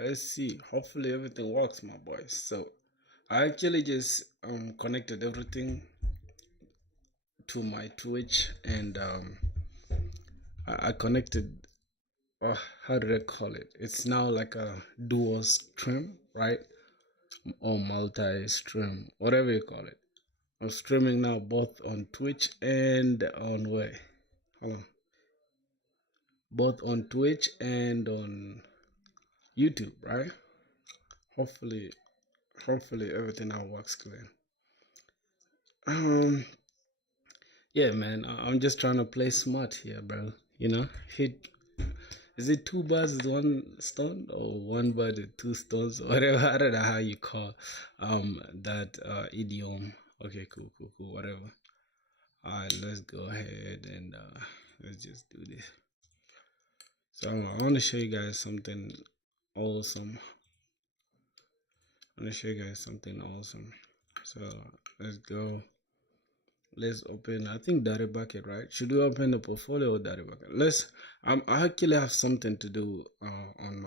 let's see. Hopefully everything works, my boys. So I actually just connected everything to my Twitch, and I connected. How do I call it? It's now like a dual stream, right? Or multi-stream, whatever you call it. I'm streaming now both on Twitch and on where? Hold on. Both on Twitch and on YouTube, right? Hopefully, hopefully everything now works clear. Um, yeah, man. I'm just trying to play smart here, bro. You know, hit. Is it two birds with one stone, or one bird with two stones, or whatever? I don't know how you call that idiom. Okay, cool, cool, cool. Whatever. All right, let's go ahead and let's just do this. So I want to show you guys something awesome. I want to show you guys something awesome. So let's go. Let's open, I think, data bucket, right? Should we open the portfolio or data bucket? I actually have something to do on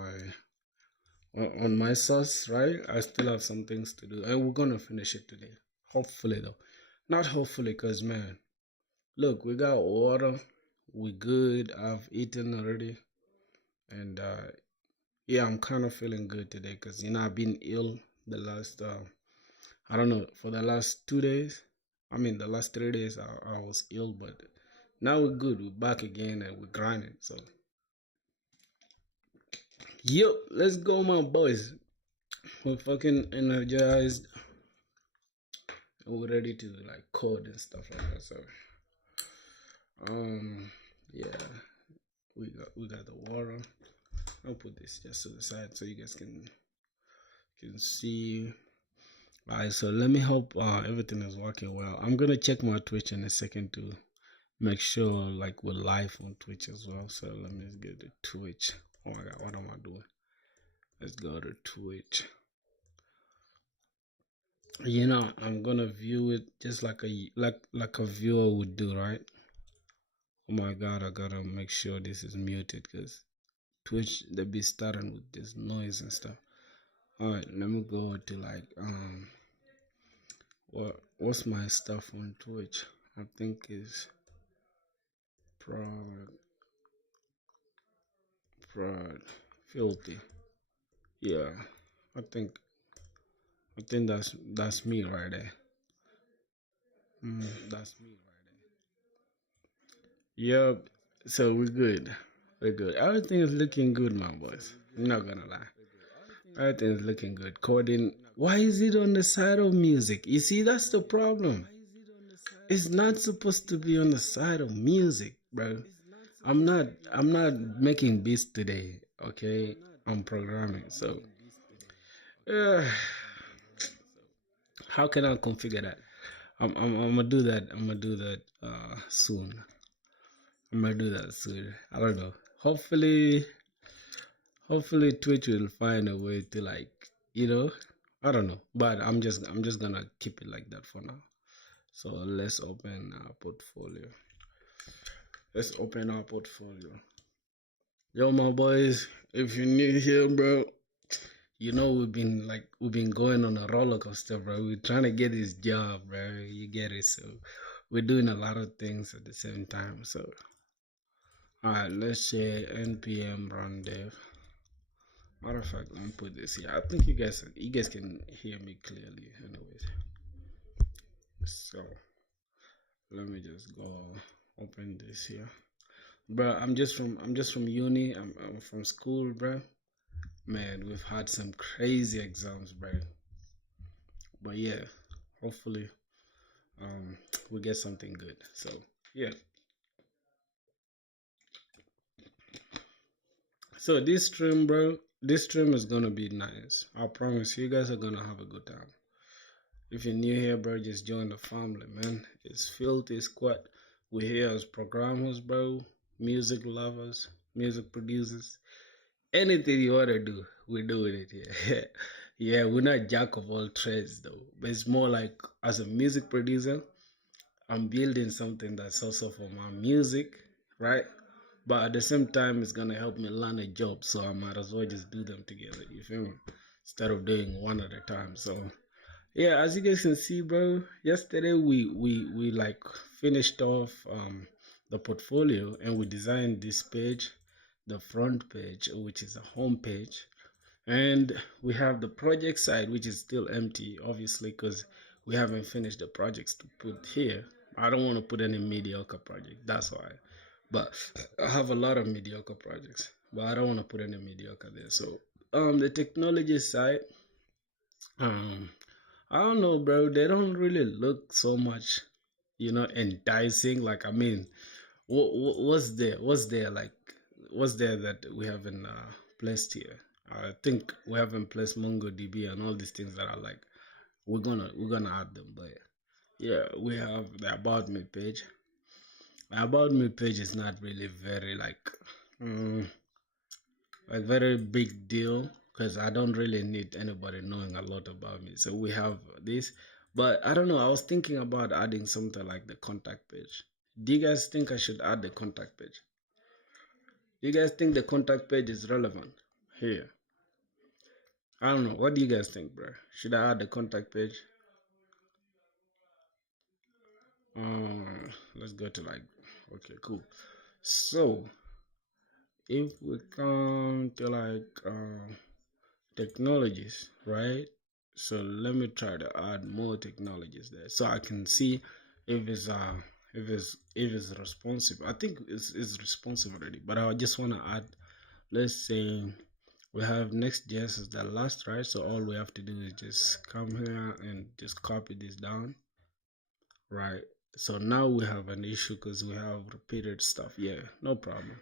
my source, right? I still have some things to do, and we're gonna finish it today. Hopefully, though, not hopefully, cause man, look, we got water, we good. I've eaten already, and yeah, I'm kind of feeling good today, cause I've been ill the last I don't know, for the last 2 days. I mean, the last 3 days I was ill, but now we're good. We're back again and we're grinding. So, yep, let's go, my boys. We're fucking energized. We're ready to like code and stuff like that. So, yeah, we got the water. I'll put this just to the side so you guys can see. Alright, so let me hope everything is working well. I'm gonna check my Twitch in a second to make sure like we're live on Twitch as well. So let me get to Twitch. Oh my god, what am I doing? Let's go to Twitch. I'm gonna view it just like a viewer would do, right? Oh my god, I gotta make sure this is muted because Twitch they be starting with this noise and stuff. Alright, let me go to like what's my stuff on Twitch? I think is prod filthy. Yeah, I think that's me right there. That's me right there. Yep. So we're good. We're good. Everything is looking good, my boys. I'm not gonna lie. Everything is looking good. Coding. Why is it on the side of music? You see, that's the problem. It's not supposed to be on the side of music, bro. I'm not making beats today, okay? I'm programming. So how can I configure that? I'm gonna do that. I'm gonna do that soon. I'm gonna do that soon. I don't know. Hopefully Twitch will find a way to I don't know. But I'm just gonna keep it like that for now. So let's open our portfolio. Let's open our portfolio. Yo, my boys, if you're new here, bro, we've been going on a roller coaster, bro. We're trying to get this job, bro. You get it? So we're doing a lot of things at the same time. So alright, let's say npm run dev. Matter of fact, let me put this here. I think you guys can hear me clearly anyways. So let me just go open this here. Bro, I'm just from uni. I'm from school, bro. Man, we've had some crazy exams, bro. But yeah, hopefully we get something good. So yeah. So this stream, bro, this stream is gonna be nice. I promise you guys are gonna have a good time. If you're new here, bro, just join the family, man. It's filthy squad. We're here as programmers, bro, music lovers, music producers. Anything you wanna do, we're doing it here. Yeah, we're not jack of all trades though. But it's more like as a music producer, I'm building something that's also for my music, right? but at the same time, it's gonna help me land a job. So I might as well just do them together. You feel me? Instead of doing one at a time. So yeah, as you guys can see, bro, yesterday we like finished off the portfolio and we designed this page, the front page, which is a home page, and we have the project side, which is still empty, obviously, because we haven't finished the projects to put here. I don't want to put any mediocre project, that's why. But I have a lot of mediocre projects, but I don't want to put any mediocre there. So the technology side, um I don't know, bro. They don't really look so much, enticing. Like, I mean, what's there? What's there? Like, what's there that we haven't placed here? I think we haven't placed MongoDB and all these things that are like we're gonna add them. But yeah, we have the about me page. The about me page is not really very mm, like very big deal because I don't really need anybody knowing a lot about me. So we have this, but I don't know. I was thinking about adding something like the contact page. Do you guys think I should add the contact page? Do you guys think the contact page is relevant here? I don't know. What do you guys think, bro? Should I add the contact page? Let's go to okay, cool. So if we come to technologies, right? So let me try to add more technologies there so I can see if it's responsive. I think it's responsive already, but I just want to add, let's say we have Next.js as the last, right? So all we have to do is just come here and just copy this down, right? So now we have an issue because we have repeated stuff. Yeah, no problem.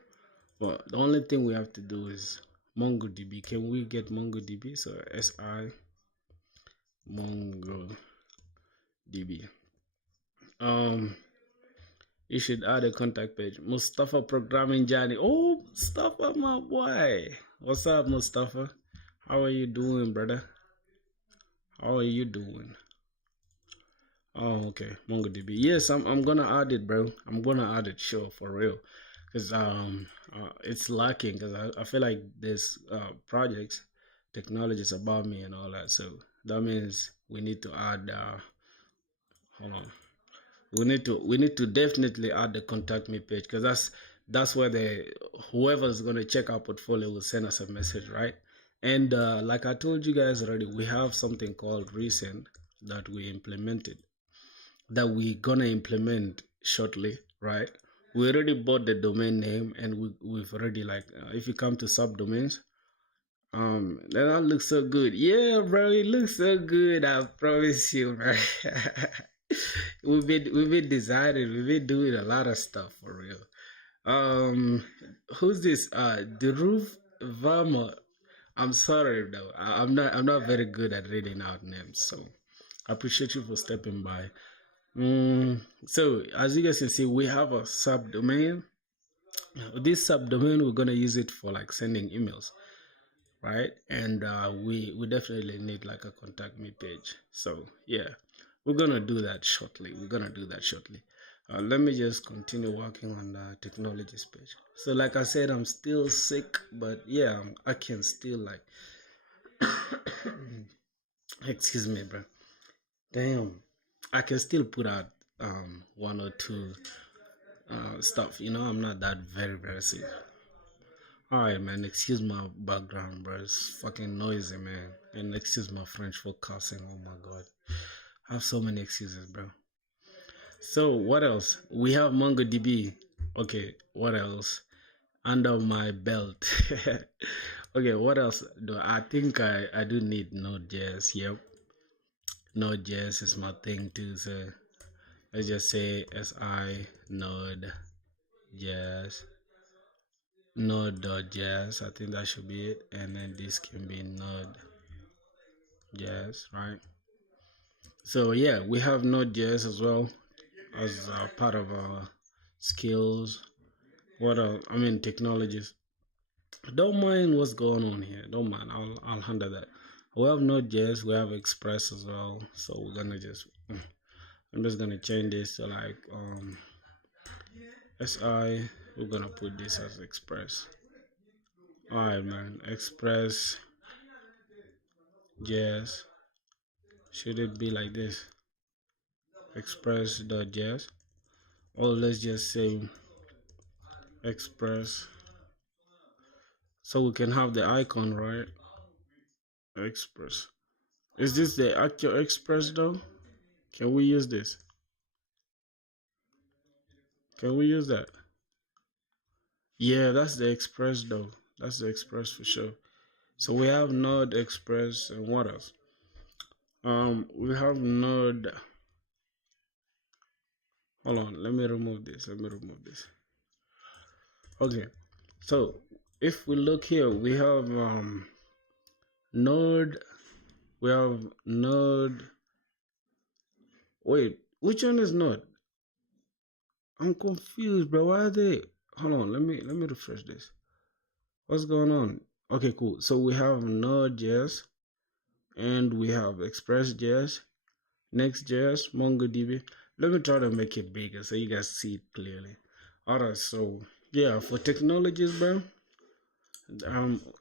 But the only thing we have to do is MongoDB. Can we get MongoDB? So SI MongoDB. Um, you should add a contact page. Mustafa Programming Johnny. Oh, Mustafa, my boy. What's up, Mustafa? How are you doing, brother? How are you doing? Oh, okay. MongoDB. Yes, I'm gonna add it, bro. I'm gonna add it, sure, for real. Cause it's lacking. Cause I feel like there's projects, technologies about me and all that. So that means we need to add. Hold on. We need to definitely add the contact me page because that's where the whoever's gonna check our portfolio will send us a message, right? And like I told you guys already, we have something called recent that we implemented that we gonna implement shortly, right? We already bought the domain name and we've already if you come to subdomains, that looks so good. Yeah, bro, it looks so good. I promise you, bro. we've been designing, we've been doing a lot of stuff for real. Who's this? Dhruv Varma. I'm sorry though. I'm not very good at reading out names, so I appreciate you for stepping by. So as you guys can see, we have a subdomain. This subdomain, we're gonna use it for like sending emails, right? And we definitely need like a contact me page. So yeah, we're gonna do that shortly. Let me just continue working on the technologies page. So like I said, I'm still sick, but yeah, I can still excuse me, bro. Damn, I can still put out one or two stuff. I'm not that very sick. Alright, man, excuse my background, bro. It's fucking noisy, man. And excuse my French for cussing. Oh my god. I have so many excuses, bro. So, what else? We have MongoDB. Okay, what else? Under my belt. Okay, what else? Do I think I do need Node.js. Yep. Node.js is my thing too. So, let's just say SI Node.js. Node.js. I think that should be it. And then this can be Node.js, right? So yeah, we have Node.js as well as part of our skills. What else? I mean, technologies. Don't mind what's going on here. Don't mind. I'll handle that. We have Node.js. We have Express as well. So we're gonna just. I'm just gonna change this to si. we're gonna put this as Express. Alright, man. Express JS. Should it be like this? Express.js. Or let's just say Express. So we can have the icon, right? Express. Is this the actual Express though? Can we use this? Can we use that? Yeah, that's the Express though. That's the Express for sure. So we have Node, Express, and what else? We have Node. Hold on, let me remove this. Okay, so if we look here, we have Node. We have Node. Wait, which one is Node? I'm confused, bro. Why are they? Hold on, let me refresh this. What's going on? Okay, cool. So we have Node.js and we have Express.js, Next.js, MongoDB. Let me try to make it bigger so you guys see it clearly. Alright, so yeah, for technologies, bro,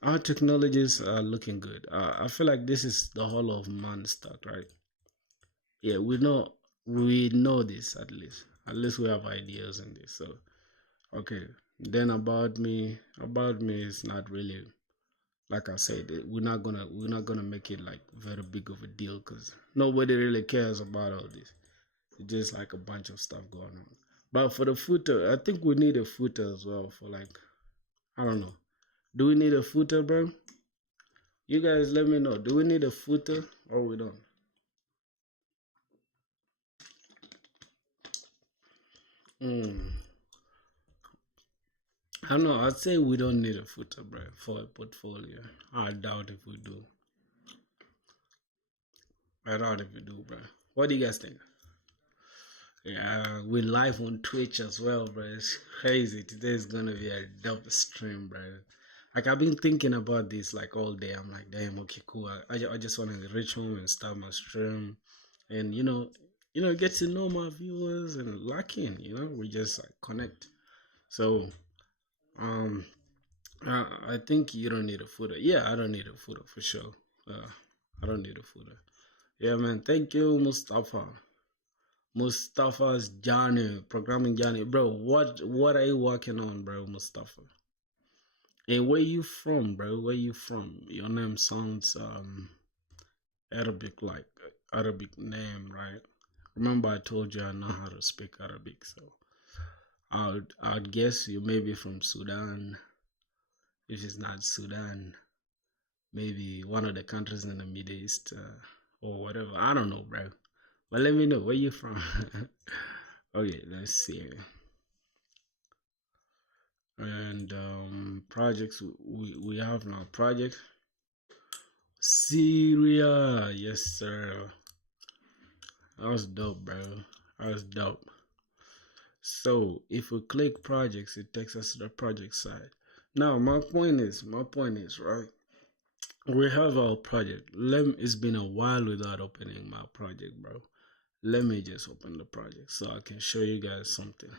our technologies are looking good. I feel like this is the whole of man stack, right? Yeah, we know this at least. At least we have ideas in this. So okay. Then about me is not really, like I said, we're not gonna make it like very big of a deal because nobody really cares about all this. It's just like a bunch of stuff going on. But for the footer, I think we need a footer as well for like, I don't know. Do we need a footer, bro? You guys let me know. Do we need a footer or we don't? I don't know. I'd say we don't need a footer, bro, for a portfolio. I doubt if we do. I doubt if we do, bro. What do you guys think? Yeah, we're live on Twitch as well, bro. It's crazy. Today's gonna be a dope stream, bro. Like I've been thinking about this like all day. I'm like, damn, okay, cool. I just want to reach home and start my stream, and get to know my viewers and lock in. We just like connect. So, I think you don't need a footer. Yeah, I don't need a footer for sure. I don't need a footer. Yeah, man. Thank you, Mustafa. Mustafa's journey, programming journey, bro. What are you working on, bro, Mustafa? And where you from, bro? Where you from? Your name sounds Arabic, like Arabic name, right? Remember, I told you I know how to speak Arabic, so I'd guess you may be from Sudan. If it's not Sudan, maybe one of the countries in the Middle East or whatever. I don't know, bro. But let me know where you from. Okay, let's see. And projects we have now. Project Syria, yes sir. That was dope, bro. That was dope. So if we click projects, it takes us to the project side. Now my point is right. We have our project. It's been a while without opening my project, bro. Let me just open the project so I can show you guys something.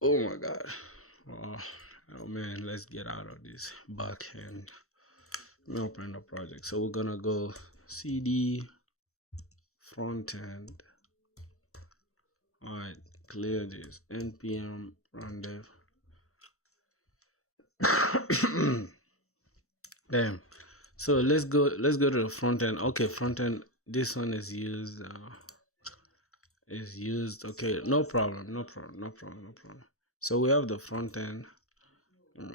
Oh my god. Oh man, let's get out of this back end. Let me open the project. So we're gonna go cd front end. Alright, clear this. npm run dev. Damn. So let's go to the front end. Okay, front end. This one is used. Okay, no problem. So we have the front end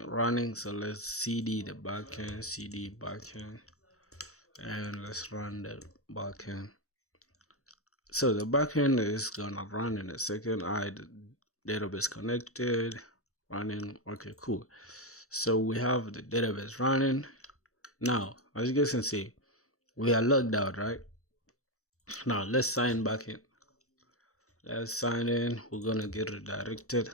running. So let's cd the backend, cd backend, and let's run the backend. So the backend is gonna run in a second. The database connected, running. Okay, cool. So we have the database running. Now, as you guys can see, we are logged out, right? Now let's sign back in. Let's sign in. We're gonna get redirected,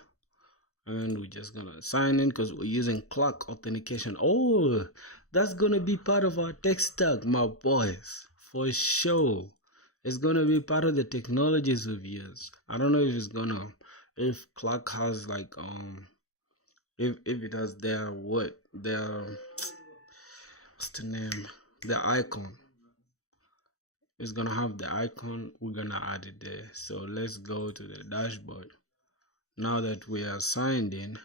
and we're just gonna sign in because we're using Clerk authentication. Oh, that's gonna be part of our tech stack, my boys, for sure. It's gonna be part of the technologies we've used. I don't know if it's gonna if Clerk has like if it has their what their what's the name, the icon, it's gonna have the icon. We're gonna add it there. So let's go to the dashboard. Now that we are signed in,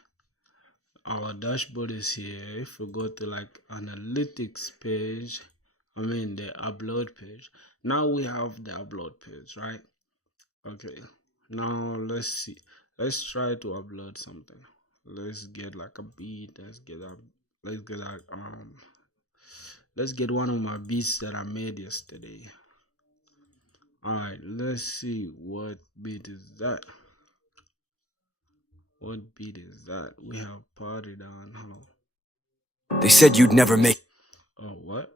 our dashboard is here. If we go to like analytics page, I mean the upload page, now we have the upload page, right? Okay, now let's see, let's try to upload something. Let's get like a beat. Let's get one of my beats that I made yesterday. All right, let's see what beat is that. What beat is that? We have party down. Hello. They said you'd never make. Oh, what?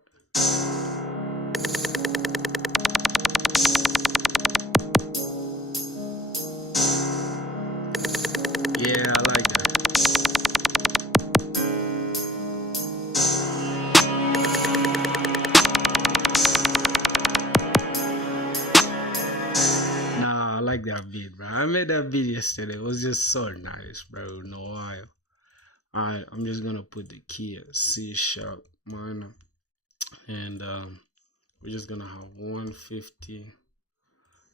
Yeah, I like that. Nah, I like that beat, bro. I made that beat yesterday. It was just so nice, bro. No while. Alright, I'm just gonna put the key at C# minor, and we're just gonna have 150.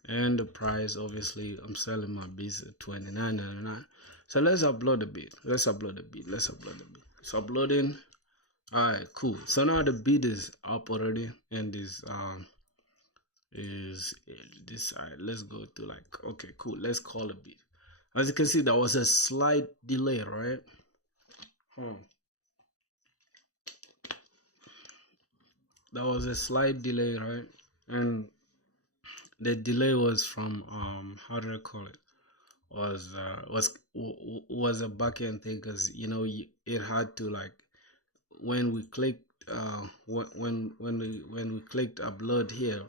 And the price, obviously, I'm selling my beats at $29.99. So let's upload the beat. Let's upload the beat. It's uploading. Alright, cool. So now the beat is up already, and is this. Alright, let's go to like, okay, cool. Let's call a beat. As you can see, there was a slight delay, right? There was a slight delay, right? And the delay was from how do I call it? Was a backend thing, because it had to like when we clicked when we clicked upload here,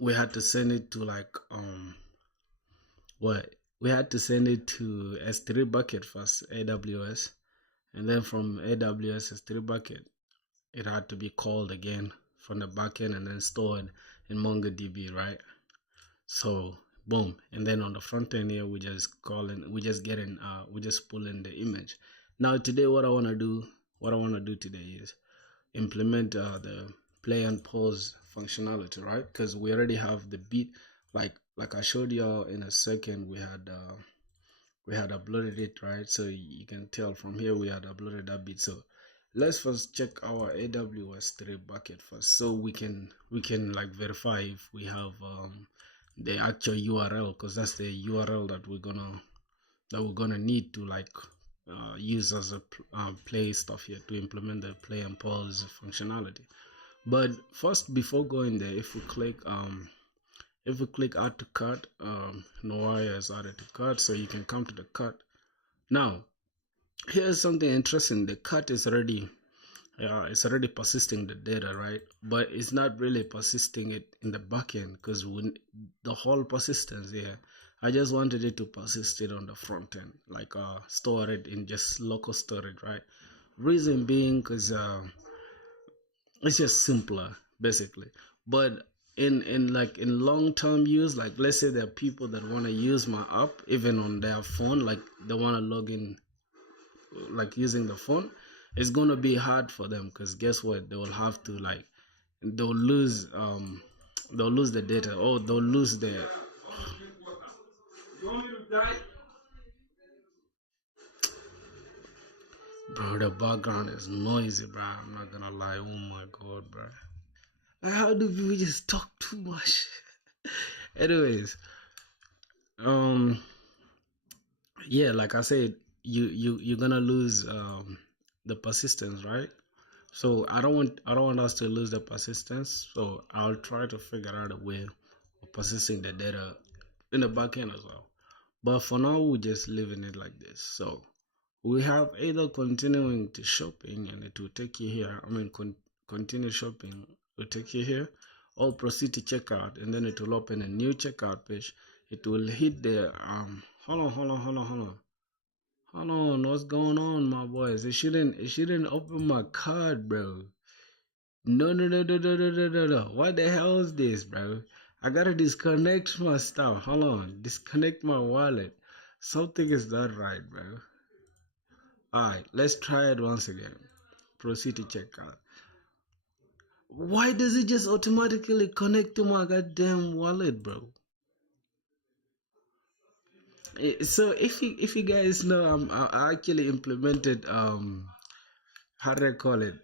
we had to send it to like what we had to send it to S3 bucket first, AWS, and then from AWS S3 bucket it had to be called again from the backend and then stored in MongoDB, right? So boom, and then on the front end here we just pull in the image. Now today what I want to do today is implement the play and pause functionality, right? Because we already have the beat, like I showed y'all in a second. We had uploaded it, right? So you can tell from here we had uploaded that beat. So let's first check our AWS 3 bucket first, so we can like verify if we have the actual URL, because that's the URL that we're gonna need to like use as a play stuff here to implement the play and pause functionality. But first, before going there, if we click add to cart, Noia is added to cart, so you can come to the cart. Now here's something interesting. The cart is already it's already persisting the data, right? But it's not really persisting it in the backend, because the whole persistence here, I just wanted it to persist it on the front end, like store it in just local storage, right? Reason being, because it's just simpler, basically. But in long-term use, like let's say there are people that want to use my app even on their phone, like they want to log in like using the phone, it's gonna be hard for them, because guess what, they will have to like they'll lose the data, or they'll lose the bro, the background is noisy, bro. I'm not gonna lie. Oh my god, bro. Like, how do people just talk too much? Anyways, um yeah, like I said, you're gonna lose the persistence, right? So I don't want us to lose the persistence. So I'll try to figure out a way of persisting the data in the backend as well. But for now, we're just leaving it like this. So we have either continuing to shopping and it will take you here. I mean, continue shopping will take you here, or proceed to checkout and then it will open a new checkout page. It will hit the hold on, what's going on, my boys? It shouldn't open my card, bro. No. What the hell is this, bro? I gotta disconnect my stuff. Hold on. Disconnect my wallet. Something is not right, bro. Alright, let's try it once again. Proceed to checkout. Why does it just automatically connect to my goddamn wallet, bro? So if you guys know, I actually implemented how do I call it?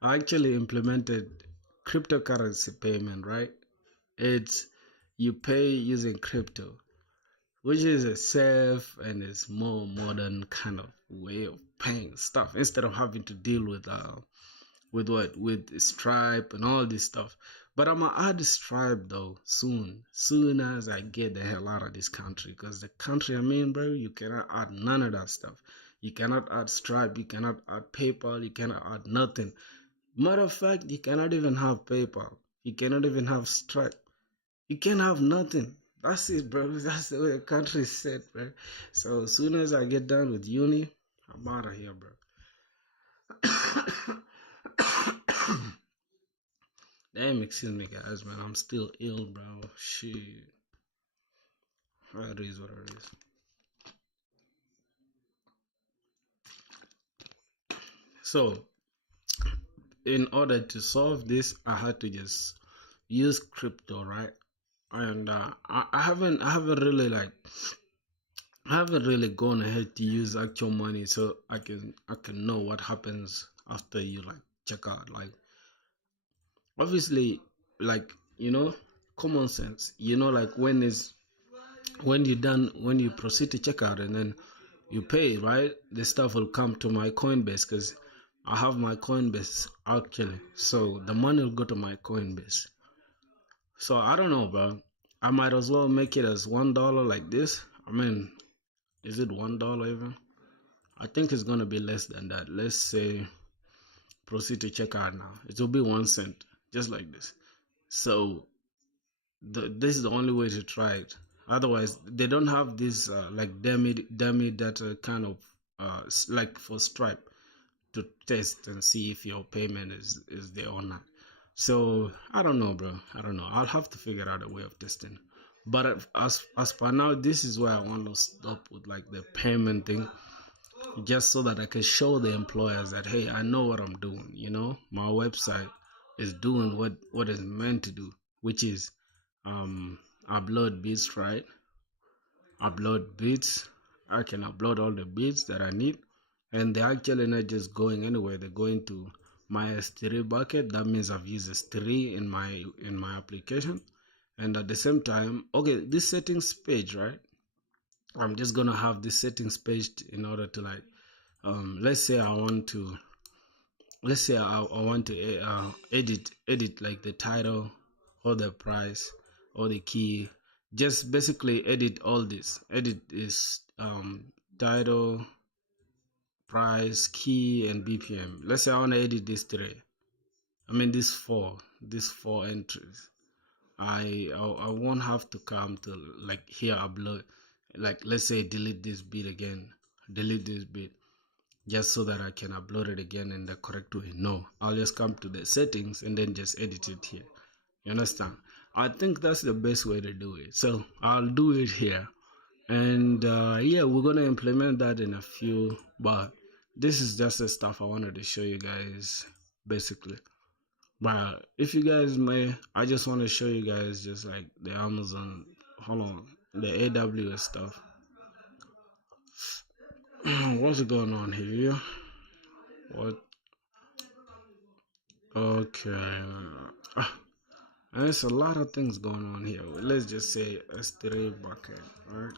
I actually implemented cryptocurrency payment, right? It's you pay using crypto, which is a safe and it's more modern kind of way of paying stuff instead of having to deal with Stripe and all this stuff. But I'm gonna add Stripe though soon as I get the hell out of this country, because the country I'm in, bro, you cannot add none of that stuff. You cannot add Stripe, you cannot add PayPal, you cannot add nothing. Matter of fact, you cannot even have PayPal, you cannot even have Stripe, you can't have nothing. That's it, bro. That's the way the country is set, bro. So as soon as I get done with uni, I'm out of here, bro. Damn, excuse me, guys, man. I'm still ill, bro. Shit. It is what it is. So, in order to solve this, I had to just use crypto, right? And I haven't really gone ahead to use actual money, so I can know what happens after you like check out. Like, obviously, like, common sense, like when you proceed to check out and then you pay, right, the stuff will come to my Coinbase, because I have my Coinbase actually, so the money will go to my Coinbase. So I don't know, bro. I might as well make it as $1 like this. I mean, is it $1 even? I think it's gonna be less than that. Let's say proceed to check out now. It will be 1 cent, just like this. So this is the only way to try it. Otherwise, they don't have this like dummy data kind of like for Stripe to test and see if your payment is there or not. So I don't know, bro. I don't know. I'll have to figure out a way of testing. But as for now, this is where I want to stop with like the payment thing, just so that I can show the employers that, hey, I know what I'm doing. My website is doing what it's meant to do, which is upload bits, right? Upload bits. I can upload all the bits that I need, and they're actually not just going anywhere. They're going to my S3 bucket. That means I've used S3 in my application. And at the same time, okay, this settings page, right? I'm just gonna have this settings page in order to like let's say I want to edit like the title or the price or the key. Just basically edit all this. Edit is title, price, key, and BPM. Let's say I want to edit these these four entries. I won't have to come to like here upload, like let's say delete this bit again, delete this bit, just so that I can upload it again in the correct way. No, I'll just come to the settings and then just edit it here. You understand? I think that's the best way to do it. So I'll do it here. And yeah, we're going to implement that in a few. But this is just the stuff I wanted to show you guys, basically. But if you guys may, I just want to show you guys just like the Amazon, hold on, the AWS stuff. What's going on here? What? Okay. There's a lot of things going on here. Let's just say S3 bucket, right?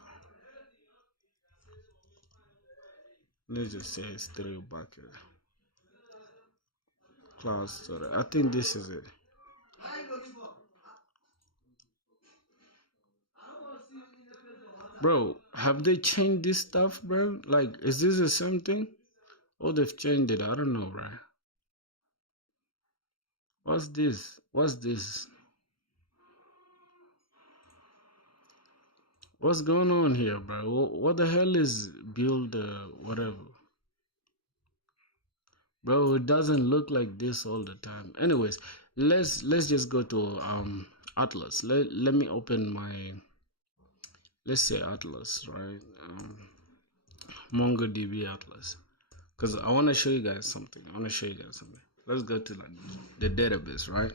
Let's just say S3 bucket. Cloud storage. I think this is it. Bro, have they changed this stuff, bro? Like, is this the same thing? Oh, they've changed it. I don't know, bro. What's this? What's this? What's going on here, bro? What the hell is build whatever? Bro, it doesn't look like this all the time. Anyways, let's just go to Atlas. Let me open let's say Atlas, right? MongoDB Atlas, because I want to show you guys something. Let's go to like the database, right?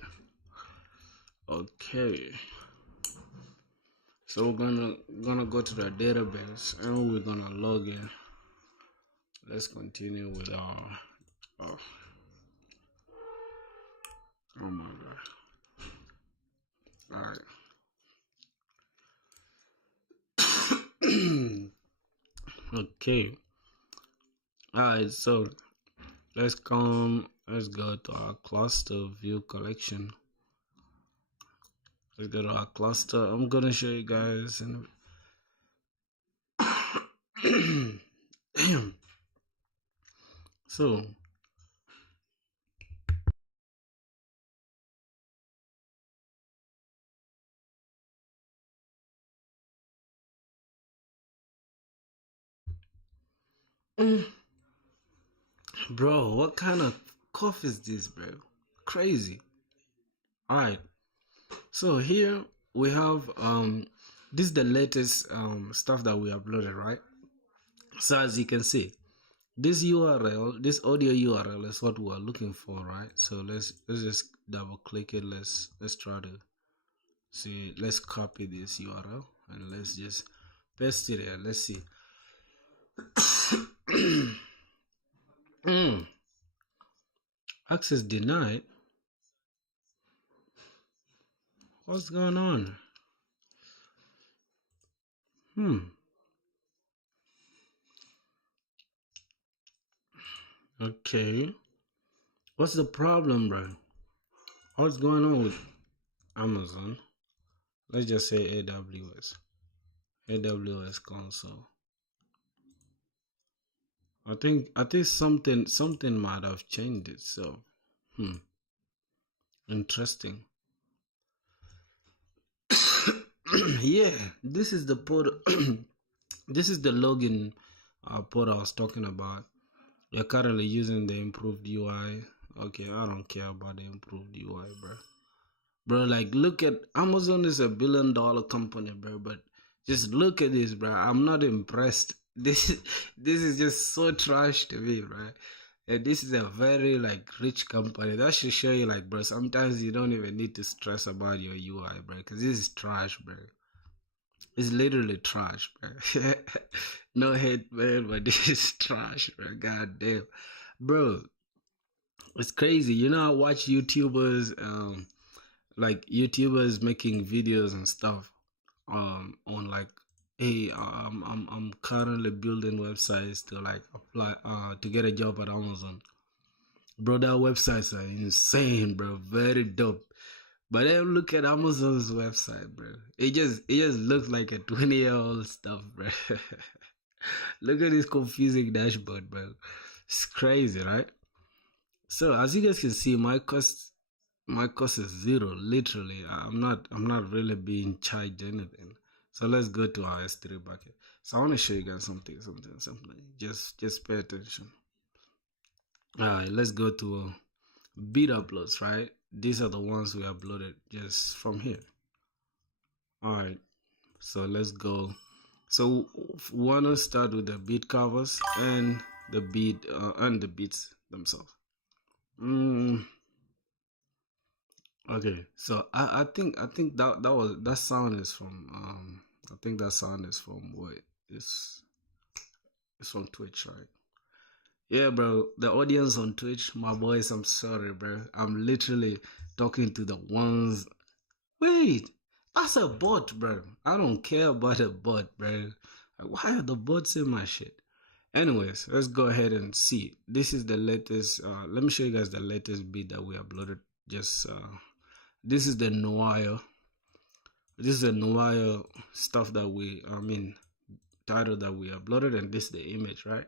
Okay. So we're gonna go to the database and we're gonna log in. Let's continue with our. Oh, oh my god! All right. Okay. All right. So let's go to our cluster view collection. Let's go to our cluster. I'm gonna show you guys. Damn. So bro, what kind of cough is this, bro? Crazy. All right. So here we have this is the latest stuff that we uploaded, right? So as you can see, this URL, this audio URL is what we're looking for, right? So let's just double click it. Let's try to see. Let's copy this URL and let's just paste it here. Let's see. Access denied. What's going on? Okay. What's the problem, bro? What's going on with Amazon? Let's just say AWS. AWS console. I think something might have changed it. So, interesting. Yeah, this is the portal. This is the login port I was talking about. You're currently using the improved UI. Okay, I don't care about the improved UI, bro. Bro, like, look at Amazon is a $1 billion company, bro. But just look at this, bro. I'm not impressed. This is just so trash to me, bro. And this is a very like rich company. That should show you, like, bro. Sometimes you don't even need to stress about your UI, bro. Because this is trash, bro. It's literally trash, bro. No hate, man, but this is trash, bro. God damn, bro. It's crazy. You know, I watch YouTubers, like YouTubers making videos and stuff, on like, hey, I'm currently building websites to like apply, to get a job at Amazon. Bro, that websites are insane, bro. Very dope. But then look at Amazon's website, bro. It just looks like a 20-year-old stuff, bro. Look at this confusing dashboard, bro. It's crazy, right? So as you guys can see, my cost is zero. Literally, I'm not really being charged anything. So let's go to our S3 bucket. So I want to show you guys something. Just pay attention. All right, let's go to beat uploads, right? These are the ones we uploaded just from here. All right, so let's go. So we want to start with the beat covers and the beat and the beats themselves. Okay, so I think that sound is from I think that sound is from what is it's from Twitch, right? Yeah, bro. The audience on Twitch, my boys, I'm sorry, bro. I'm literally talking to the ones. Wait, that's a bot, bro. I don't care about a bot, bro. Like, why are the bots in my shit? Anyways, let's go ahead and see. This is the latest. Let me show you guys the latest beat that we uploaded. Just this is the Noir. This is the Noir stuff that title that we uploaded, and this is the image, right?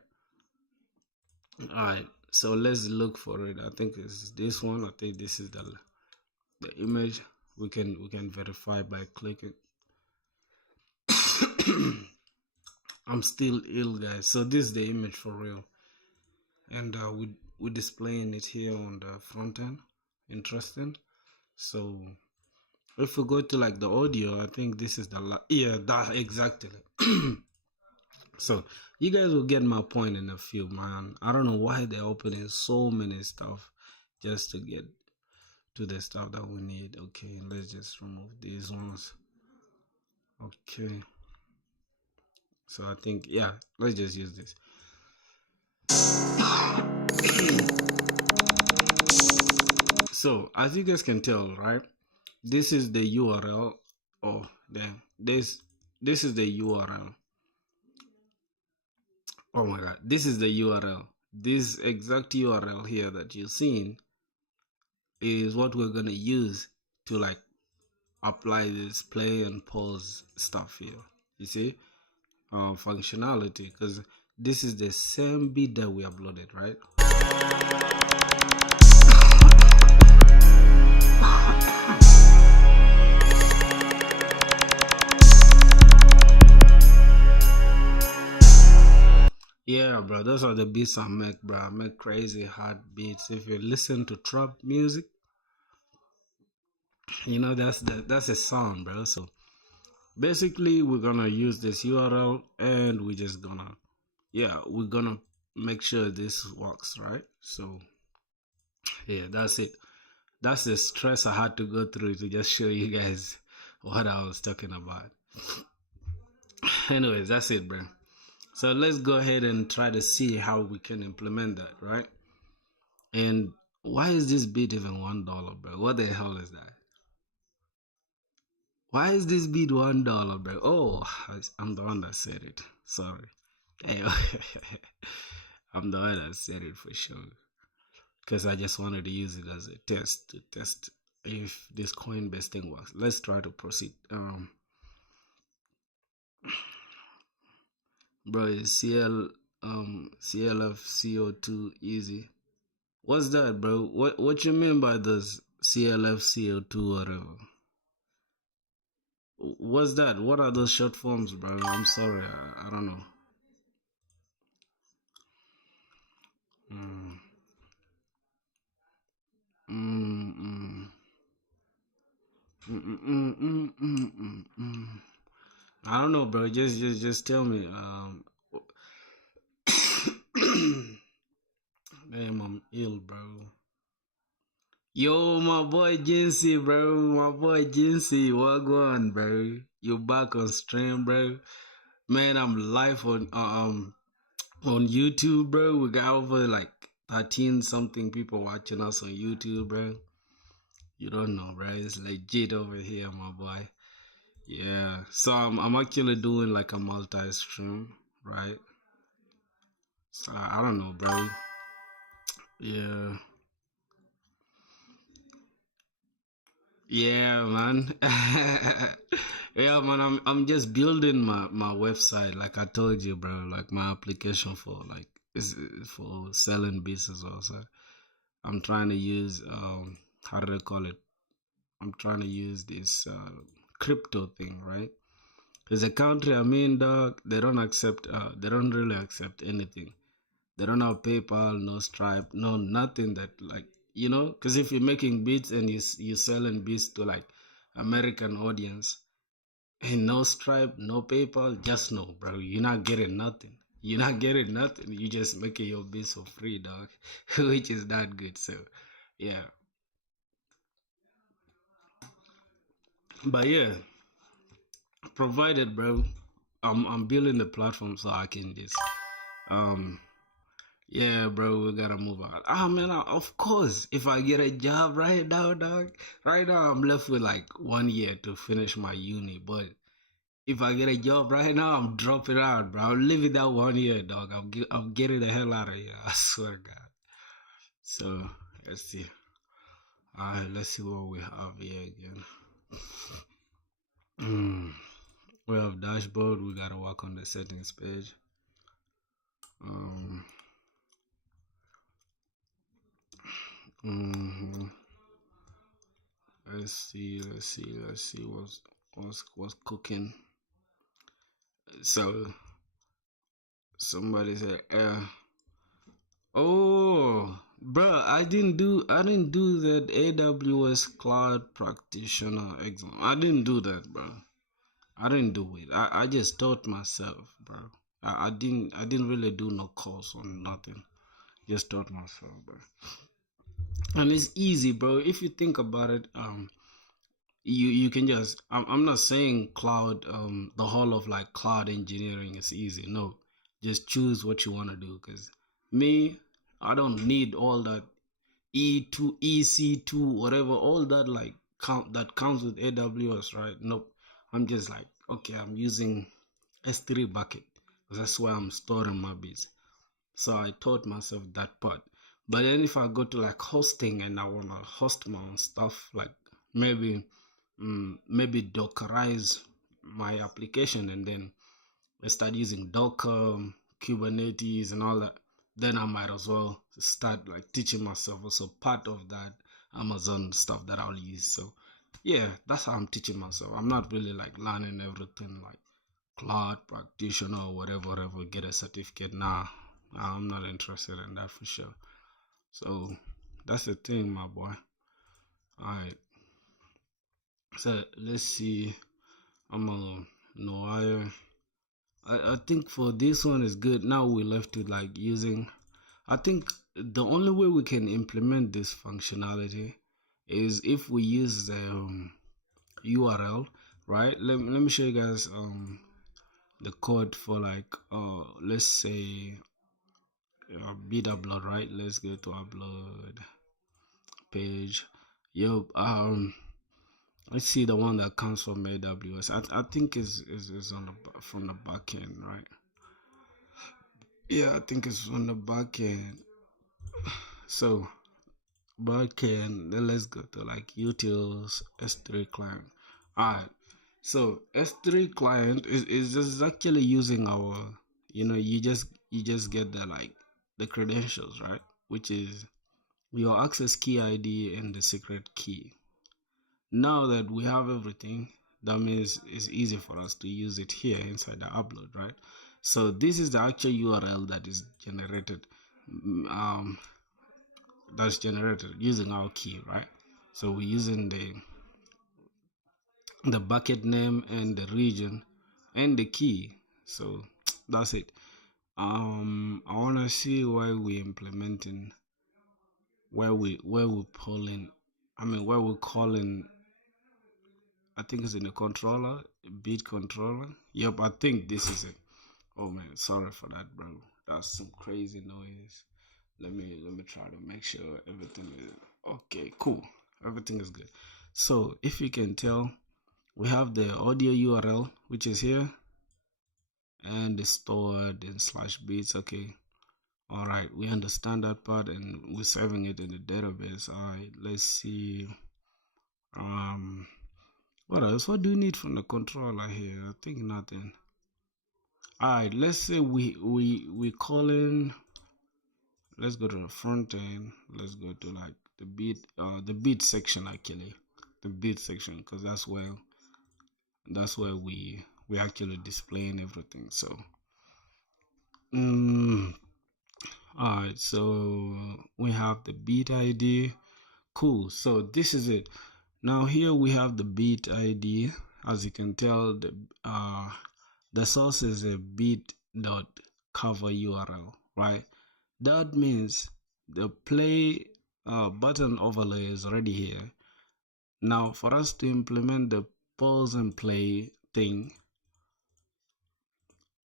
Alright, so let's look for it. I think it's this one. I think this is the image. We can verify by clicking. I'm still ill, guys. So this is the image for real, and we're displaying it here on the front end. Interesting. So If we go to like the audio, I think this is yeah, that exactly. So you guys will get my point in a few, man. I don't know why they're opening so many stuff just to get to the stuff that we need. Okay, let's just remove these ones. Okay. So I think, yeah, let's just use this. So as you guys can tell, right? This is the URL. Oh, damn. This is the URL. Oh my god, this is the URL. This exact URL here that you're seeing is what we're gonna use to like apply this play and pause stuff here. You see, functionality, because this is the same beat that we uploaded, right? Yeah, bro, those are the beats I make, bro. I make crazy hard beats. If you listen to trap music, you know that's a sound, bro. So basically, we're gonna use this URL, and we're just gonna, yeah, we're gonna make sure this works, right? So yeah, that's it. That's the stress I had to go through to just show you guys what I was talking about. Anyways, that's it, bro. So let's go ahead and try to see how we can implement that, right? And why is this beat even $1, bro? What the hell is that? Why is this beat $1, bro? Oh, I'm the one that said it. Sorry. Hey, I'm the one that said it for sure. Because I just wanted to use it as a test to test if this Coinbase thing works. Let's try to proceed. Bro, is CLFCO2 easy? What's that, bro? What you mean by this CLFCO2 whatever? What's that? What are those short forms, bro? I'm sorry, I don't know. Mm. Mm, mm. Mm, mm, mm, mm, mm, mm, mm. I don't know, bro. Just tell me. Damn, I'm ill, bro. Yo, my boy Jinsey, bro. My boy Jinsey, what going, bro? You back on stream, bro? Man, I'm live on YouTube, bro. We got over like 13 something people watching us on YouTube, bro. You don't know, bro. It's legit over here, my boy. Yeah. So I'm actually doing like a multi-stream, right? So I don't know, bro. Yeah. Yeah, man. Yeah, man. I'm just building my website, like I told you, bro. Like my application for like is for selling business also. I'm trying to use how do they call it? I'm trying to use this crypto thing, right? Because the country I'm in, dog, they don't really accept anything. They don't have PayPal, no Stripe, no nothing that like, you know. Because if you're making beats and you selling beats to like American audience, and no Stripe, no PayPal, just know, bro, you're not getting nothing. You're not getting nothing. You just making your beats for free, dog, which is not good. So, yeah. But yeah, provided, bro, I'm building the platform so I can just um yeah, bro, we gotta move on. Ah, man, of course. If I get a job right now, dog, right now I'm left with like 1 year to finish my uni. But if I get a job right now, I'm dropping out, bro. I'm living that 1 year, dog. I'm getting the hell out of here. I swear to God. So let's see. Alright, let's see what we have here again. We have dashboard. We gotta work on the settings page. Um. Mm-hmm. Let's see what's cooking. So somebody said, oh, Bro, I didn't do that AWS cloud practitioner exam. I didn't do that, bro. I didn't do it. I just taught myself, bro. I didn't really do no course on nothing. Just taught myself, bro. And it's easy, bro. If you think about it, you can just I'm not saying cloud the whole of like cloud engineering is easy. No. Just choose what you want to do, cuz me, I don't need all that E2, EC2, whatever, all that like count that counts with AWS, right? Nope. I'm just like, okay, I'm using S3 bucket because that's where I'm storing my bits. So I taught myself that part. But then if I go to like hosting and I wanna host my own stuff, like maybe maybe Dockerize my application and then I start using Docker, Kubernetes, and all that, then I might as well start like teaching myself also part of that Amazon stuff that I'll use. So yeah, that's how I'm teaching myself. I'm not really like learning everything like cloud practitioner or whatever, get a certificate. Nah, I'm not interested in that for sure. So that's the thing, my boy. Alright, so let's see. I'm a Noire. I think for this one is good. Now we left with like using. I think the only way we can implement this functionality is if we use the URL, right? Let me show you guys the code for like let's say bit upload, right? Let's go to upload page. Yo, let's see the one that comes from AWS. I think is on the from the back end, right? Yeah, I think it's on the back end. So back end, then let's go to like utils S3 client. Alright. So S3 client is just actually using our, you just get the like the credentials, right? Which is your access key ID and the secret key. Now that we have everything, that means it's easy for us to use it here inside the upload, right? So this is the actual URL that is generated, um, that's generated using our key, right? So we're using the bucket name and the region and the key. So that's it. I wanna see why we implementing where we pulling. I mean where we calling. I think it's in the controller, beat controller. Yep, I think this is it. Oh man, sorry for that, bro. That's some crazy noise. Let me try to make sure everything is okay. Cool, everything is good. So if you can tell, we have the audio URL which is here and it's stored in /bits. Okay, all right, we understand that part and we're saving it in the database. All right, let's see. What else? What do you need from the controller here? I think nothing. All right, let's say we call in. Let's go to the front end. Let's go to like the beat section actually, the beat section, because that's where we actually displaying everything. So, all right. So we have the beat ID. Cool. So this is it. Now here we have the beat ID. As you can tell, the source is a beat.cover URL, right? That means the play button overlay is already here. Now for us to implement the pause and play thing,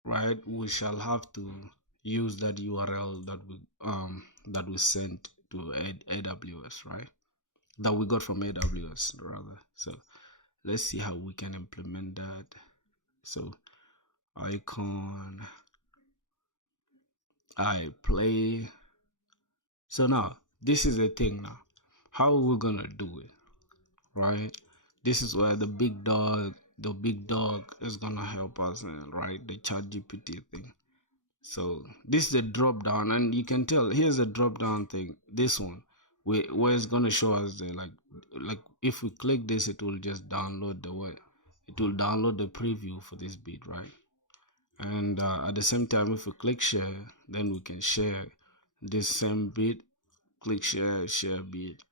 right, we shall have to use that URL that we sent to AWS, right? That we got from AWS rather. So let's see how we can implement that. So icon, I play. So now this is the thing now. How are we gonna do it? Right? This is where the big dog is gonna help us, right? The chat GPT thing. So this is a drop down, and you can tell here's a drop down thing. This one, where it's gonna show us the like if we click this, it will just download it will download the preview for this beat, right? And at the same time, if we click share, then we can share this same beat click share bit.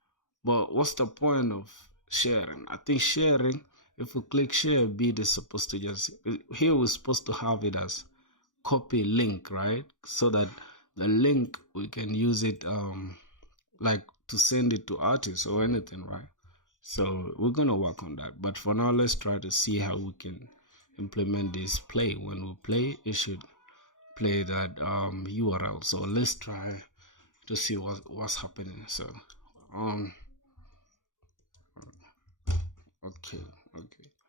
But what's the point of sharing? I think sharing, if we click share bit, is supposed to just, here we're supposed to have it as copy link, right? So that the link we can use it like to send it to artists or anything, right? So we're gonna work on that. But for now, let's try to see how we can implement this play. When we play, it should play that URL. So let's try to see what's happening. So okay.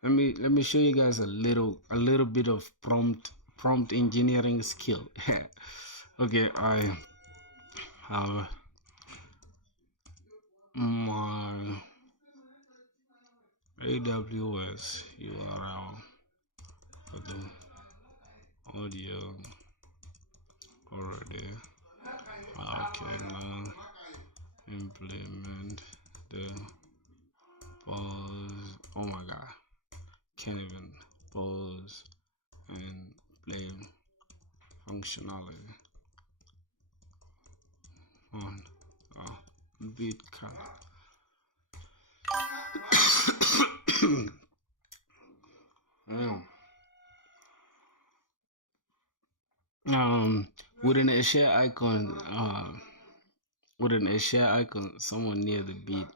Let me show you guys a little bit of prompt engineering skill. Okay, I have my AWS URL for the audio already. I can now implement the pause. Oh my god, can't even pause and play functionality on beat cut. Within a share icon, someone near the beat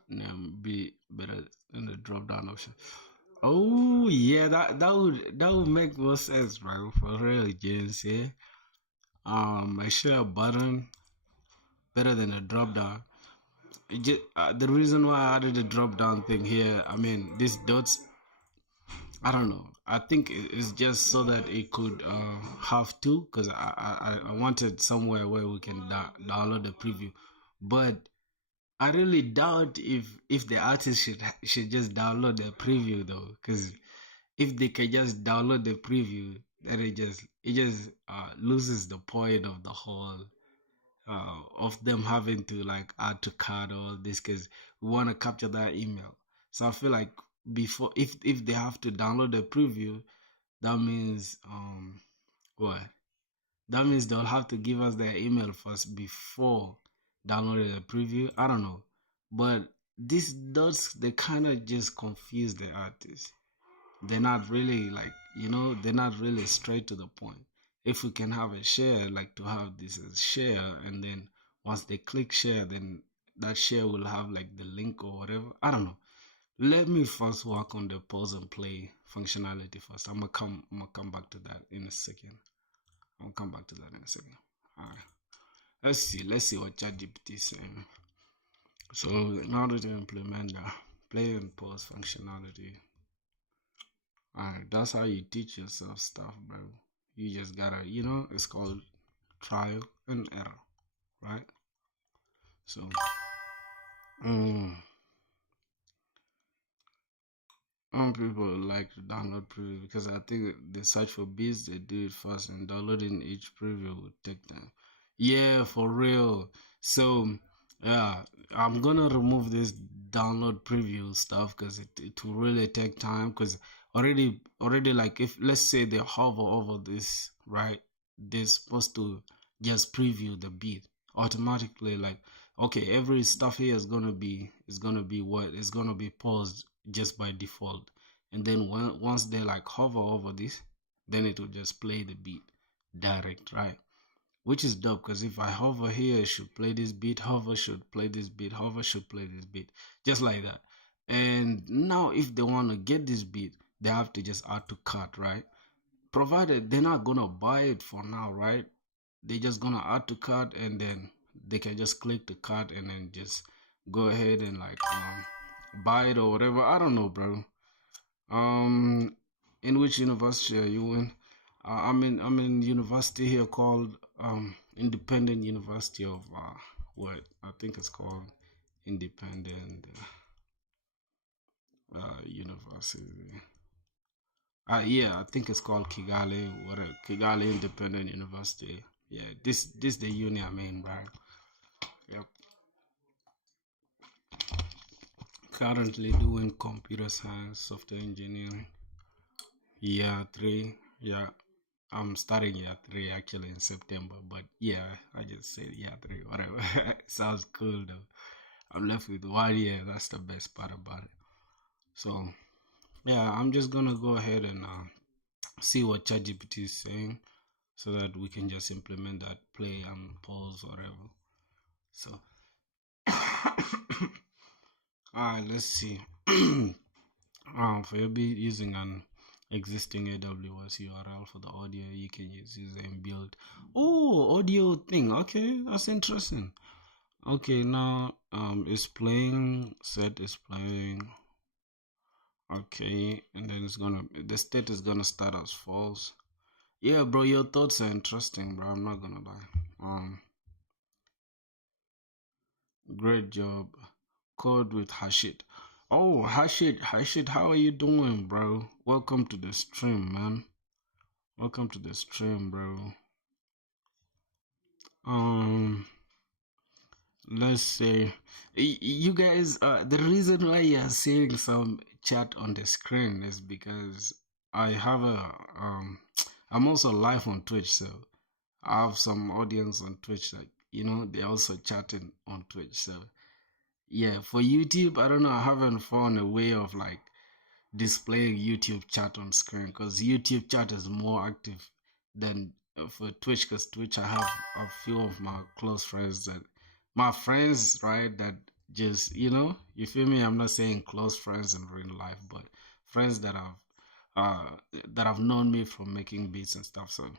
be better than the drop down option. Oh yeah, that would make more sense, bro. For real, James. Yeah. A share button better than a drop down. The reason why I added the drop down thing here, I mean, these dots, I don't know. I think it's just so that it could have two, because I wanted somewhere where we can download the preview. But I really doubt if the artist should just download the preview though, because if they can just download the preview, then it just loses the point of the whole of them having to like add to cart all this, because we want to capture that email. So I feel like before, if they have to download the preview, that means what? That means they'll have to give us their email first before downloading the preview. I don't know, but these dots, they kind of just confuse the artist. They're not really like, they're not really straight to the point. If we can have a share, like to have this as share, and then once they click share, then that share will have like the link or whatever. I don't know. Let me first work on the pause and play functionality first. I'm gonna come back to that in a second. I'll come back to that in a second. Alright. Let's see what ChatGPT is saying. So in order to implement the play and pause functionality, alright, that's how you teach yourself stuff, bro. You just gotta, it's called trial and error, right? So, people like to download preview because I think they search for beats, they do it first, and downloading each preview would take time. Yeah, for real. So, yeah, I'm gonna remove this download preview stuff because it will really take time, because already like, if let's say they hover over this, right, they're supposed to just preview the beat automatically. Like, okay, every stuff here is gonna be paused just by default, and then once they like hover over this, then it will just play the beat direct, right? Which is dope, because if I hover here, it should play this beat, hover should play this beat, hover should play this beat, just like that. And now if they want to get this beat, they have to just add to cart, right? Provided they're not gonna buy it for now, right? They're just gonna add to cart, and then they can just click the cart and then just go ahead and like buy it or whatever. I don't know, bro. In which university are you in? I'm in university here called Independent University of what I think it's called Independent University. Yeah, I think it's called Kigali. Kigali Independent University. Yeah, this the uni I'm in, right? Yep. Currently doing computer science, software engineering. Yeah, 3. Yeah. I'm starting year 3 actually in September, but yeah, I just said year 3, whatever. Sounds cool though. I'm left with 1 year. That's the best part about it. So yeah, I'm just gonna go ahead and see what ChatGPT is saying, so that we can just implement that play and pause whatever. So, alright, let's see. For you be using an existing AWS URL for the audio, you can use the inbuilt audio thing. Okay, that's interesting. Okay, now it's playing, set is playing. Okay, and then the state is gonna start as false. Yeah, bro, your thoughts are interesting, bro. I'm not gonna lie. Great job. Code with Hashit. Oh, Hashit, how are you doing, bro? Welcome to the stream, man. Welcome to the stream, bro. Let's say you guys. The reason why you are seeing some chat on the screen is because I have I'm also live on Twitch, so I have some audience on Twitch. Like they're also chatting on Twitch, so. Yeah, for YouTube, I don't know. I haven't found a way of like displaying YouTube chat on screen, because YouTube chat is more active than for Twitch. Because Twitch, I have a few of my close friends my friends, right? That just you feel me. I'm not saying close friends in real life, but friends that have known me from making beats and stuff. So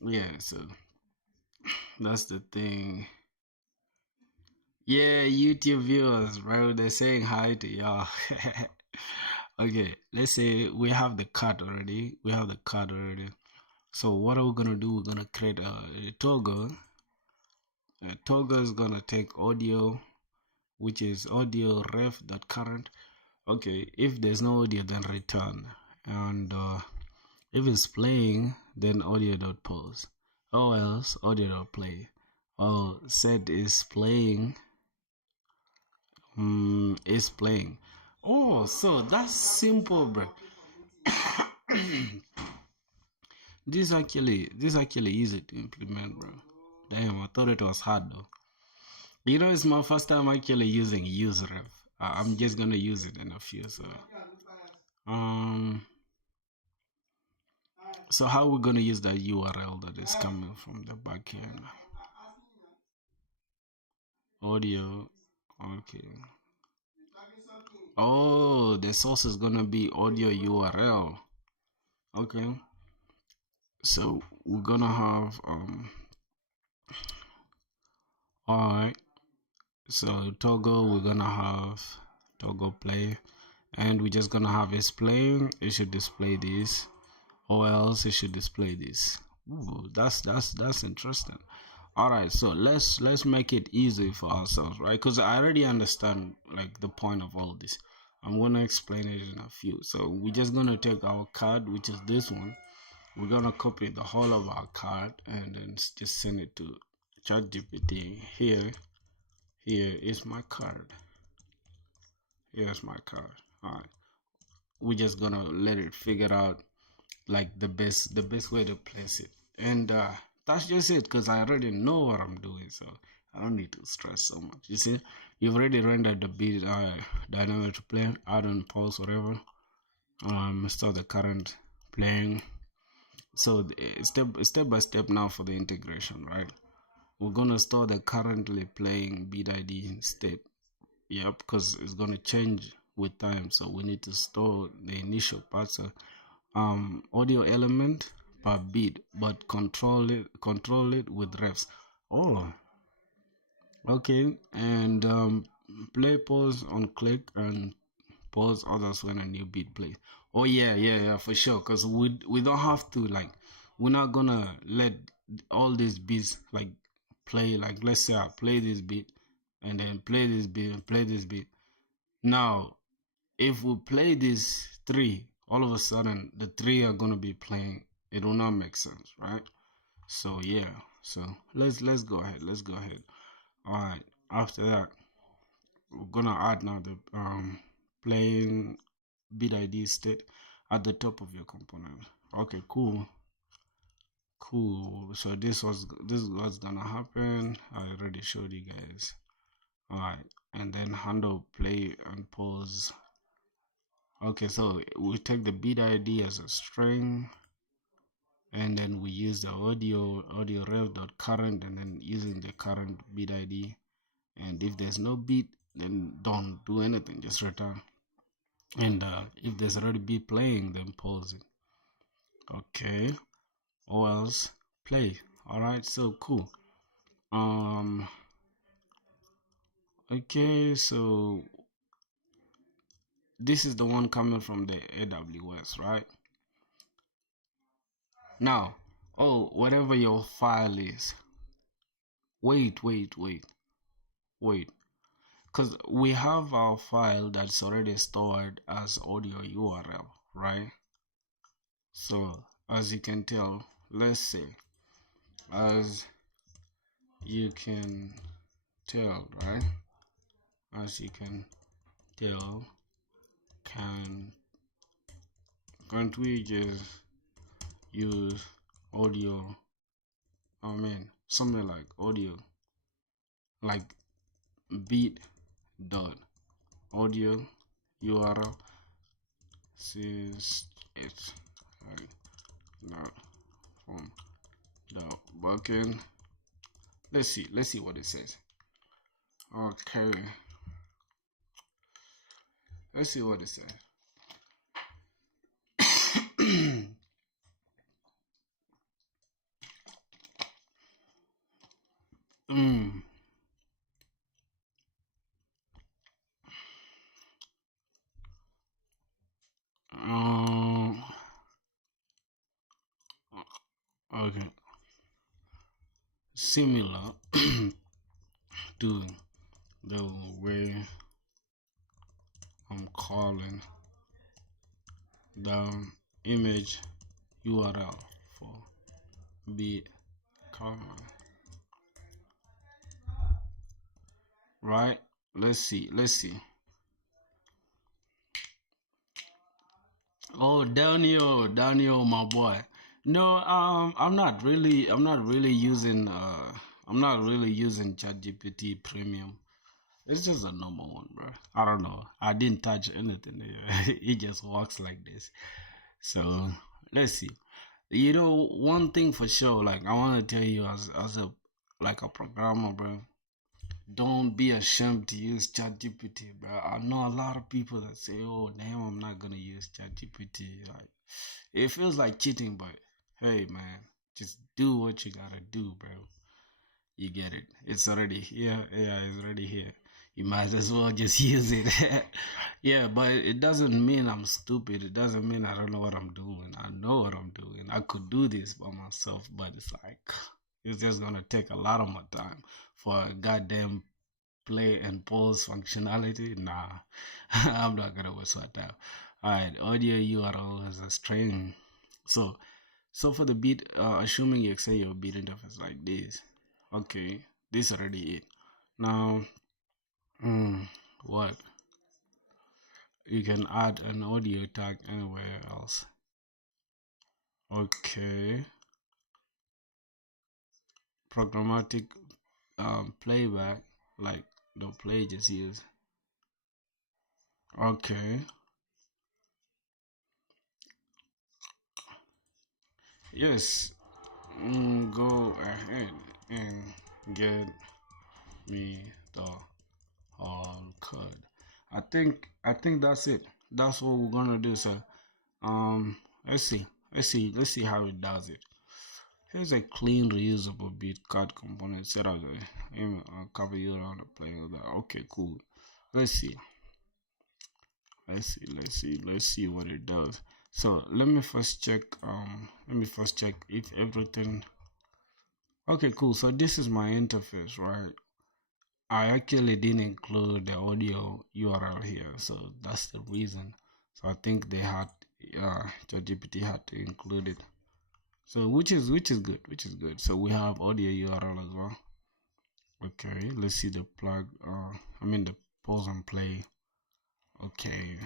yeah, so that's the thing. Yeah, YouTube viewers, bro, they're saying hi to y'all. Okay, let's say we have the card already. So what are we gonna do? We're gonna create a toggle. A toggle is gonna take audio, which is audio ref.current. Okay, if there's no audio, then return. And if it's playing, then audio.pause. Or else audio.play. Oh, set is playing. Is playing. Oh, so that's simple, bro. This actually easy to implement, bro. Damn, I thought it was hard though. It's my first time actually using useref. I'm just gonna use it in a few. Um, so how are we gonna use that URL that is coming from the backend? Audio. Okay. Oh, the source is gonna be audio URL. Okay. So we're gonna have alright. So toggle, we're gonna have toggle play, and we're just gonna have is playing. It should display this, or else it should display this. Ooh, that's interesting. All right, so let's make it easy for ourselves, right? Because I already understand like the point of all this. I'm gonna explain it in a few. So we're just gonna take our card, which is this one. We're gonna copy the whole of our card and then just send it to ChatGPT. Here is my card. Here's my card. All right, we're just gonna let it figure out like the best way to place it, and that's just it, because I already know what I'm doing, so I don't need to stress so much. You see, you've already rendered the beat dynamic to play, add on pause, whatever. Start the current playing. So step by step now for the integration, right? We're gonna store the currently playing beat ID state. Yep, because it's gonna change with time, so we need to store the initial part. So audio element per beat, but control it with refs. Oh, okay. And play pause on click and pause others when a new beat plays. Oh yeah, for sure, because we don't have to, like, we're not gonna let all these beats like play. Like, let's say I play this beat and then play this beat and play this beat. Now if we play these three, all of a sudden the three are gonna be playing. It will not make sense, right? So yeah. So let's go ahead. Let's go ahead. All right. After that, we're gonna add now the playing bit ID state at the top of your component. Okay, cool. Cool. So this is what's gonna happen. I already showed you guys. All right, and then handle play and pause. Okay, so we take the bit ID as a string, and then we use the audio ref.current, and then using the current bit ID. And if there's no bit, then don't do anything, just return. And if there's already bit playing, then pause it. Okay, or else play. All right, so cool. Okay, so this is the one coming from the AWS, right? Now, oh, whatever your file is, wait, because we have our file that's already stored as audio URL, right? So as you can tell, let's say, as you can tell, right? As you can tell, can't we just use audio? I mean, something like audio, like beat dot audio URL says it's like not from the backend. Let's see what it says. Okay, let's see what it says. mm. Okay, similar to the way I'm calling the image URL for Bitcoin, right? Let's see. Oh, Daniel, my boy. No, I'm not really using ChatGPT Premium. It's just a normal one, bro. I don't know. I didn't touch anything. It just works like this. So let's see. You know, one thing for sure, like I want to tell you as a like a programmer, bro. Don't be ashamed to use ChatGPT, bro. I know a lot of people that say, "Oh, damn, I'm not gonna use ChatGPT." Like, it feels like cheating, but hey, man, just do what you gotta do, bro. You get it. It's already here. AI is already here. You might as well just use it. Yeah, but it doesn't mean I'm stupid. It doesn't mean I don't know what I'm doing. I know what I'm doing. I could do this by myself, but it's like it's just gonna take a lot of my time for a goddamn play and pause functionality. Nah, I'm not gonna waste my time. Alright, audio URL is a string. So for the beat, assuming you say your beat interface like this, okay, this already it. Now, what? You can add an audio tag anywhere else. Okay, programmatic playback, like the play just use. Okay, yes, go ahead and get me the whole code. I think that's it. That's what we're gonna do. So let's see how it does it. Here's a clean reusable bit card component set up the cover you around the plane with that. Okay, cool. Let's see. Let's see what it does. So let me first check if everything. Okay, cool. So this is my interface, right? I actually didn't include the audio URL here, so that's the reason. So I think they had ChatGPT had to include it. So which is good. So we have audio URL as well. Okay, let's see the plug. The pause and play. Okay.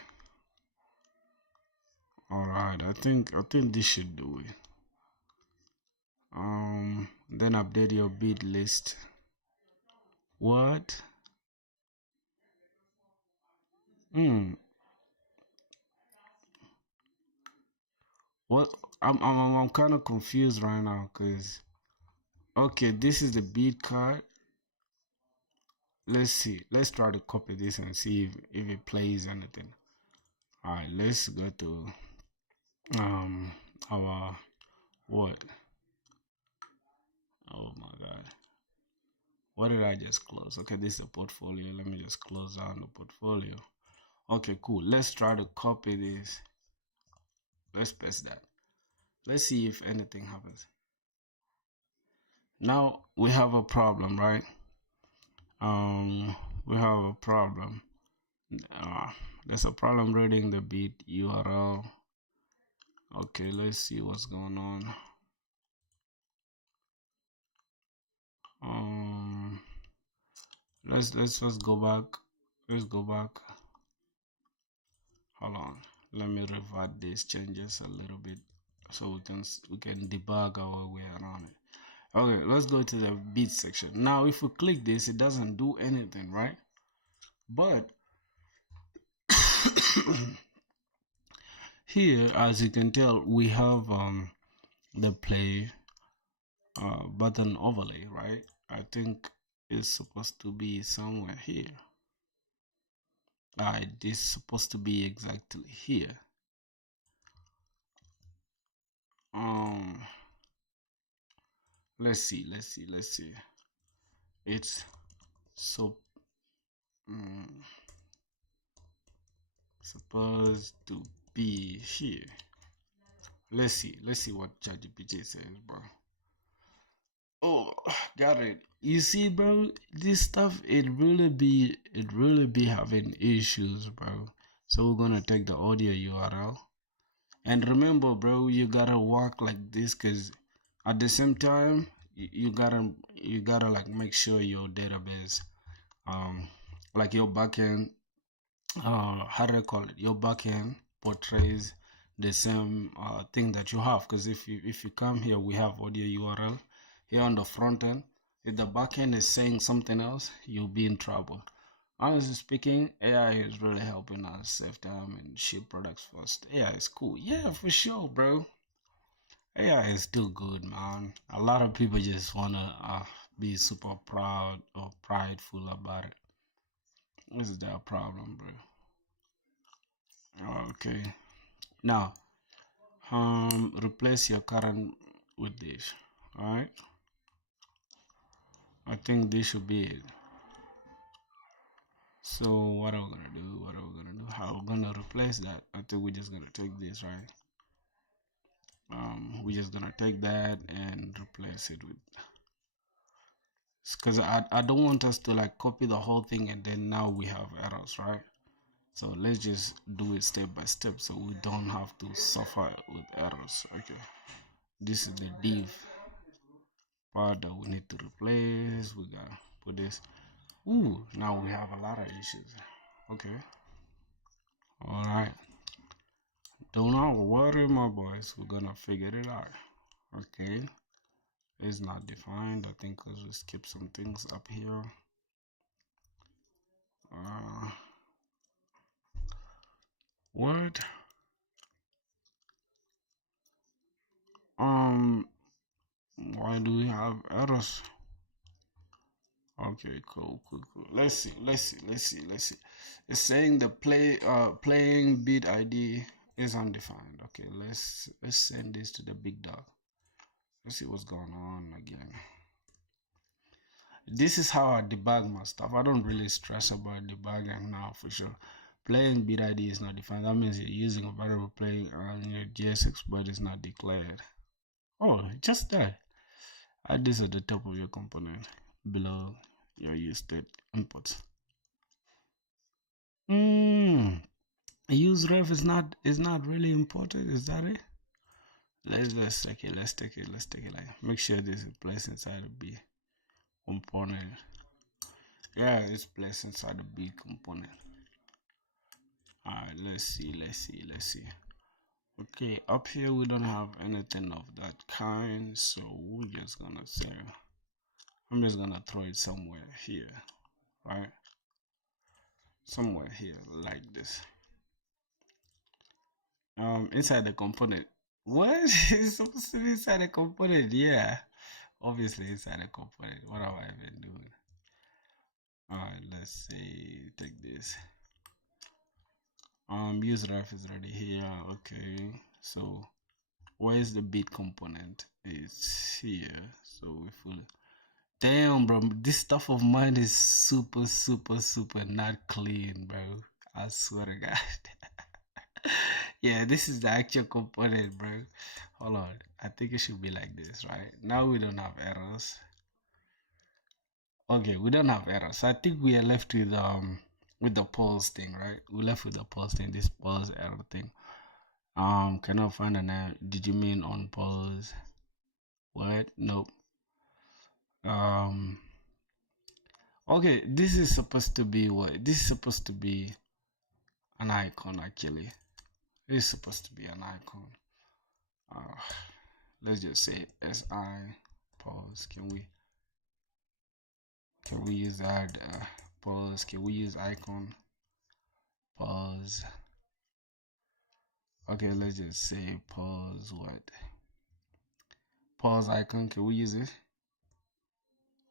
All right. I think this should do it. Then update your beat list. What? What? I'm kind of confused right now, cause okay, this is the beat card. Let's see. Let's try to copy this and see if it plays anything. All right, let's go to our what? Oh my god. What did I just close? Okay, this is a portfolio. Let me just close down the portfolio. Okay, cool. Let's try to copy this. Let's paste that. Let's see if anything happens. Now we have a problem, right? We have a problem. There's a problem reading the beat URL. Okay, let's see what's going on. Let's just go back. Let's go back. Hold on. Let me revert these changes a little bit so we can debug our way around it. Okay, let's go to the beat section. Now, if we click this, it doesn't do anything, right? But here, as you can tell, we have the play button overlay, right? I think it's supposed to be somewhere here. This is supposed to be exactly here. Let's see. It's so supposed to be here. Let's see what ChatGPT says, bro. Oh, got it. You see, bro, this stuff it really be having issues, bro. So we're gonna take the audio URL. And remember, bro, you gotta work like this, cause at the same time you gotta like make sure your database, like your backend, how do I call it? Your backend portrays the same thing that you have. Cause if you come here, we have audio URL here on the front end. If the backend is saying something else, you'll be in trouble. Honestly speaking, AI is really helping us save time and ship products fast. AI is cool. Yeah, for sure, bro. AI is still good, man. A lot of people just wanna be super proud or prideful about it. This is their problem, bro. Okay. Now, replace your current with this. All right. I think this should be it. So what are we gonna do? How are we gonna replace that? I think we're just gonna take this, right? We're just gonna take that and replace it with, because I don't want us to like copy the whole thing and then now we have errors, right? So let's just do it step by step so we don't have to suffer with errors. Okay, this is the div part that we need to replace. We gotta put this. Ooh, now we have a lot of issues. Okay, all right, do not worry, my boys, we're gonna figure it out. Okay, it's not defined, I think, because we skip some things up here. What? Why do we have errors? Okay, cool. Let's see. It's saying the playing beat ID is undefined. Okay, let's send this to the big dog. Let's see what's going on again. This is how I debug my stuff. I don't really stress about debugging now for sure. Playing beat ID is not defined. That means you're using a variable playing on your JSX, but it's not declared. Oh, just that. Add this at the top of your component below your use state inputs. Use ref is not really important. Is that it? Let's take it. Like, make sure this is placed inside the B component. Yeah, it's placed inside the B component. All right, let's see. Okay, up here we don't have anything of that kind, so we're just gonna say, I'm just gonna throw it somewhere here, right? Somewhere here, like this. Inside the component. What? It's supposed to be inside the component, yeah. Obviously inside the component. What have I been doing? Alright, let's say take this. User ref is already here. Okay, so where is the bit component? It's here. So if we damn, bro, this stuff of mine is super, super, super not clean, bro. I swear to God. Yeah, this is the actual component, bro. Hold on. I think it should be like this, right? Now we don't have errors. Okay, we don't have errors. So I think we are left with the pause thing, right? We left with the pause thing, this pause error thing. Cannot find an error. Did you mean on pause? What? Nope. Um Okay, this is supposed to be what? This is supposed to be an icon actually. This is supposed to be an icon. Uh, let's just say si pause. Can we use that pause? Can we use icon pause? Okay, let's just say pause what? Pause icon. Can we use it?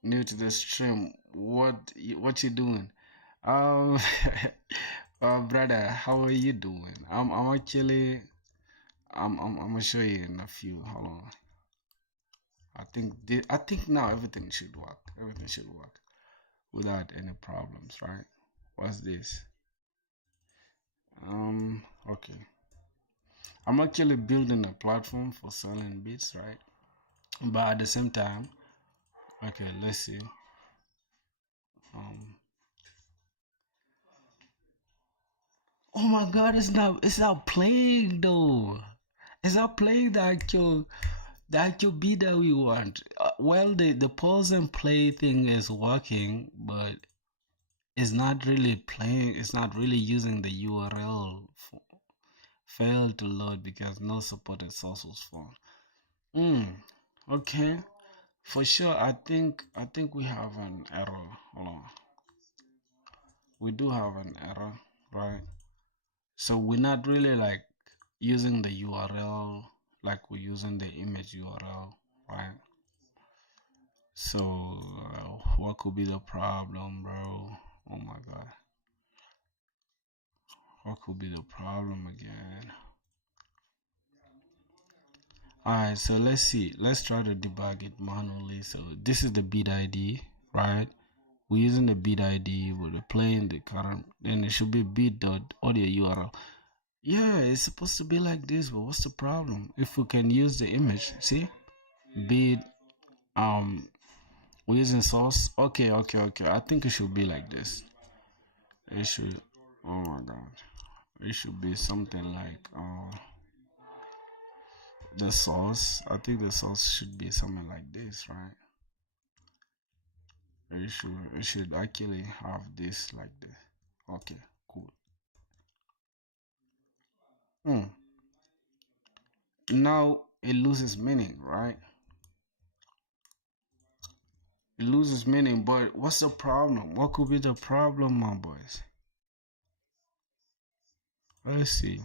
New to the stream. What you doing? Um, brother, how are you doing? I'm actually I'm gonna show you in a few. Hold on. I think now everything should work. Everything should work without any problems, right? What's this? Okay. I'm actually building a platform for selling bits, right? But at the same time, okay, let's see. Um, oh my God, it's not playing though. It's not playing the actual beat that we want. Well, the pause and play thing is working, but it's not really playing. It's not really using the URL. Failed to load because no supported source was found. Okay. For sure, I think we have an error. Hold on. We do have an error, right? So we're not really like using the URL like we're using the image URL, right? So what could be the problem, bro? Oh my God. What could be the problem again? Alright, so let's see. Let's try to debug it manually. So this is the bit ID, right? We're using the bit ID, we're playing the current, then it should be bit.audio URL. Yeah, it's supposed to be like this, but what's the problem? If we can use the image, see? Bit, we're using source. Okay. I think it should be like this. It should, oh my God. It should be something like, the source. I think the source should be something like this, right? It should actually have this like this. Okay, cool. Now it loses meaning, right? It loses meaning, but what's the problem? What could be the problem, my boys? Let's see.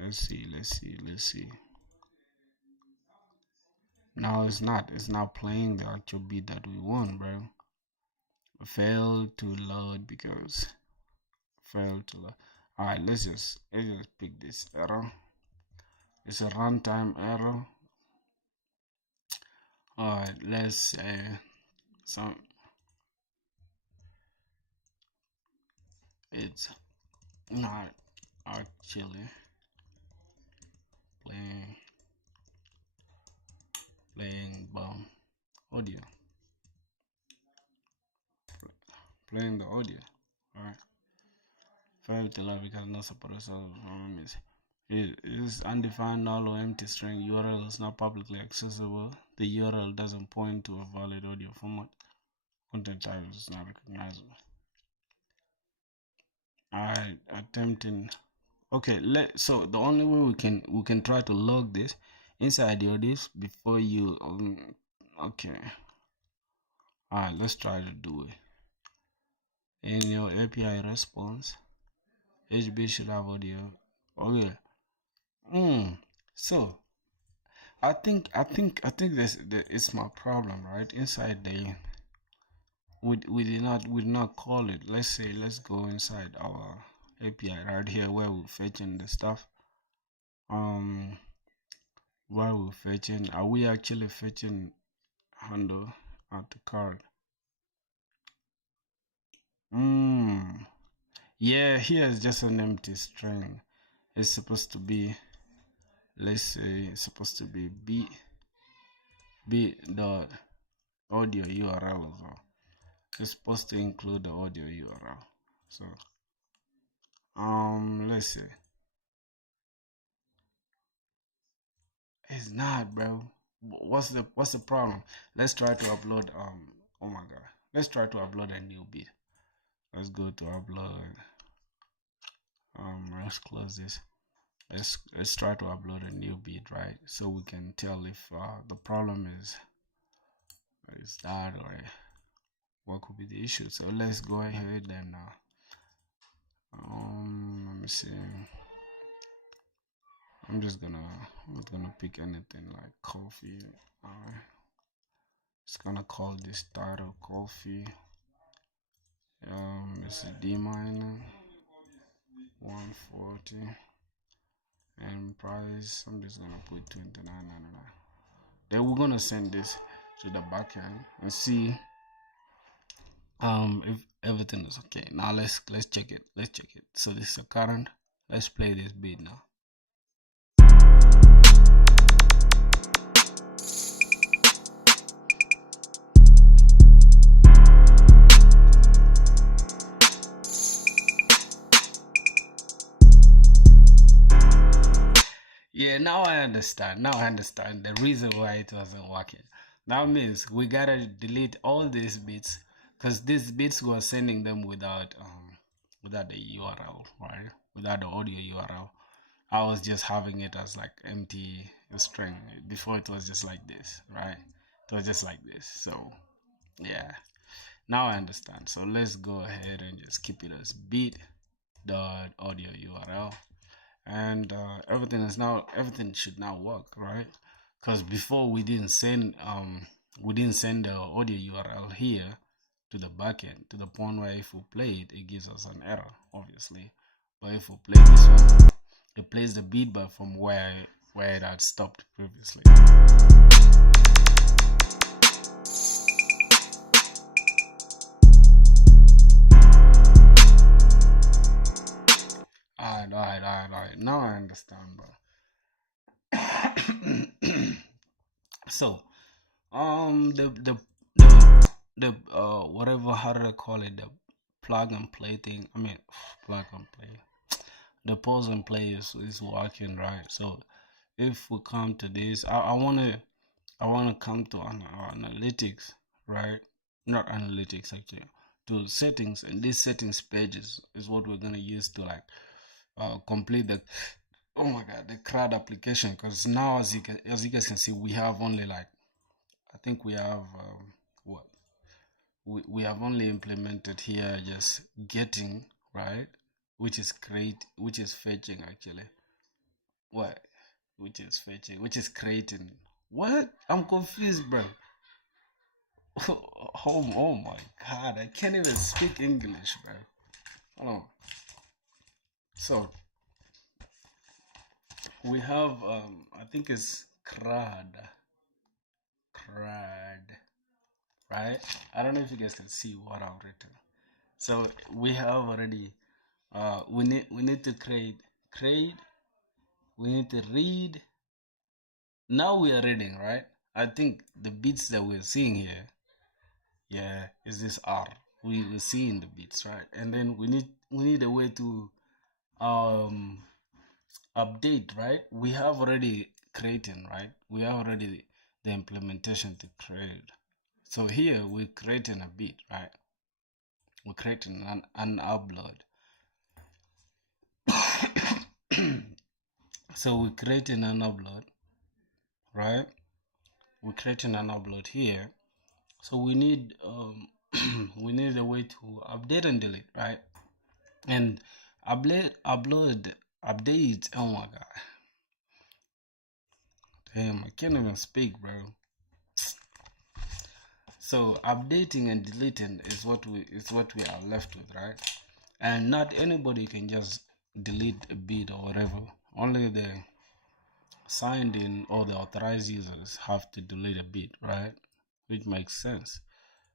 Let's see. Now it's not playing the actual beat that we want, bro. Failed to load because failed to load. Alright, let's just pick this error. It's a runtime error. Alright, let's say some it's not actually playing audio. Playing the audio. Alright. Failed to load because no support it is undefined null or empty string. URL is not publicly accessible. The URL doesn't point to a valid audio format. Content type is not recognizable. Alright, attempting Okay, so the only way we can try to log this inside your disk before you okay. Alright, let's try to do it. In your API response, HB should have audio. Okay. So I think this it's my problem, right? Inside the we did not call it. Let's say let's go inside our API right here where we're fetching the stuff. While we're fetching, are we actually fetching handle at the card? Yeah, here is just an empty string. It's supposed to be, let's say it's supposed to be b dot audio URL as well. It's supposed to include the audio URL. So let's see. It's not, bro. What's the problem? Let's try to upload oh my god. Let's try to upload a new bit. Let's go to upload. Let's close this. Let's try to upload a new bit, right? So we can tell if the problem is that or what could be the issue. So let's go ahead and let me see. I'm not gonna pick anything like coffee. Just gonna call this title coffee. It's a D minor 140 and price. I'm just gonna put 29.99. Then we're gonna send this to the backend and see if everything is okay. Now let's check it. So this is a current. Let's play this beat now. Yeah, now I understand. The reason why it wasn't working. That means we gotta delete all these bits because these bits were sending them without the URL, right? Without the audio URL. I was just having it as like empty string. Before it was just like this, right? It was just like this. So yeah. Now I understand. So let's go ahead and just keep it as bit dot audio URL, and everything should now work, right? Because before we didn't send the audio URL here to the backend to the point where if we play it gives us an error, obviously. But if we play this one, it plays the beat but from where it had stopped previously. Alright. Now I understand, bro. So, whatever, how do I call it? The plug and play thing. I mean, plug and play. The pause and play is working, right? So, if we come to this, I wanna come to analytics, right? Not analytics actually, to settings, and this settings pages is what we're gonna use to like complete the oh my god the CRUD application. Because now as you guys can see, we have only like I think we have what we have only implemented here just getting, right, which is fetching actually. What? Which is fetching, which is creating. What? I'm confused, bro. Oh my god, I can't even speak English, bro. Hold on. So we have I think it's CRUD, right? I don't know if you guys can see what I've written. So we have already we need to create, we need to read. Now we are reading, right? I think the bits that we're seeing here, yeah, is this R. We're seeing the bits, right? And then we need a way to update, right? We have already creating, right? We have already the implementation to create. So here we're creating a bit, right? We're creating an upload. So we're creating an upload, right? We're creating an upload here. So we need we need a way to update and delete, right? And update. Oh my god, damn! I can't even speak, bro. So updating and deleting is what we are left with, right? And not anybody can just delete a bit or whatever. Only the signed in or the authorized users have to delete a bit, right? Which makes sense.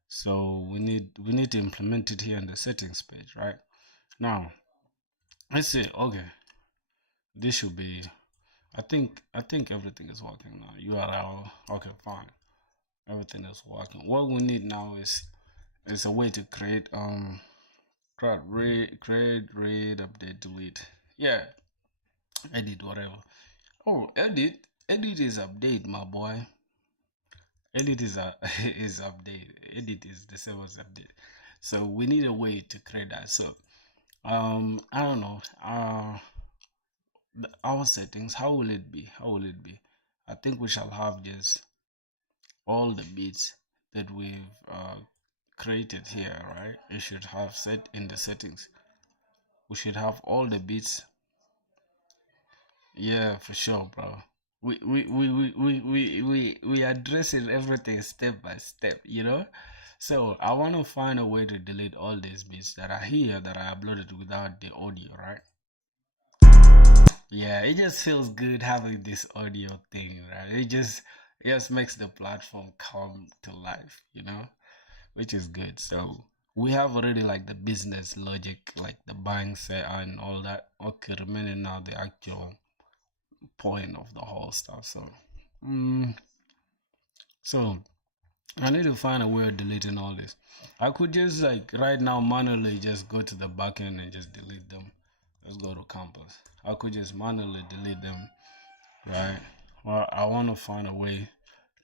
So we need to implement it here in the settings page, right? Now let's say, okay, this should be, I think everything is working now. URL, okay, fine, everything is working. What we need now is a way to create create, read, update, delete. Yeah, edit, whatever. Oh, edit is update, my boy. Edit is is update. Edit is the same as update. So we need a way to create that. So I don't know. Our settings, how will it be? How will it be? I think we shall have just all the bits that we've created here, right? It should have set in the settings. We should have all the bits. Yeah, for sure, bro. We addressing everything step by step, you know. So I want to find a way to delete all these bits that are here that I uploaded without the audio, right? Yeah, it just feels good having this audio thing, right? It just makes the platform come to life, you know, which is good. So we have already like the business logic, like the buying set and all that. Okay, remaining now the actual point of the whole stuff. Mm, so I need to find a way of deleting all this. I could just like right now manually just go to the backend and just delete them. Let's go to campus. I could just manually delete them, right? Well, I want to find a way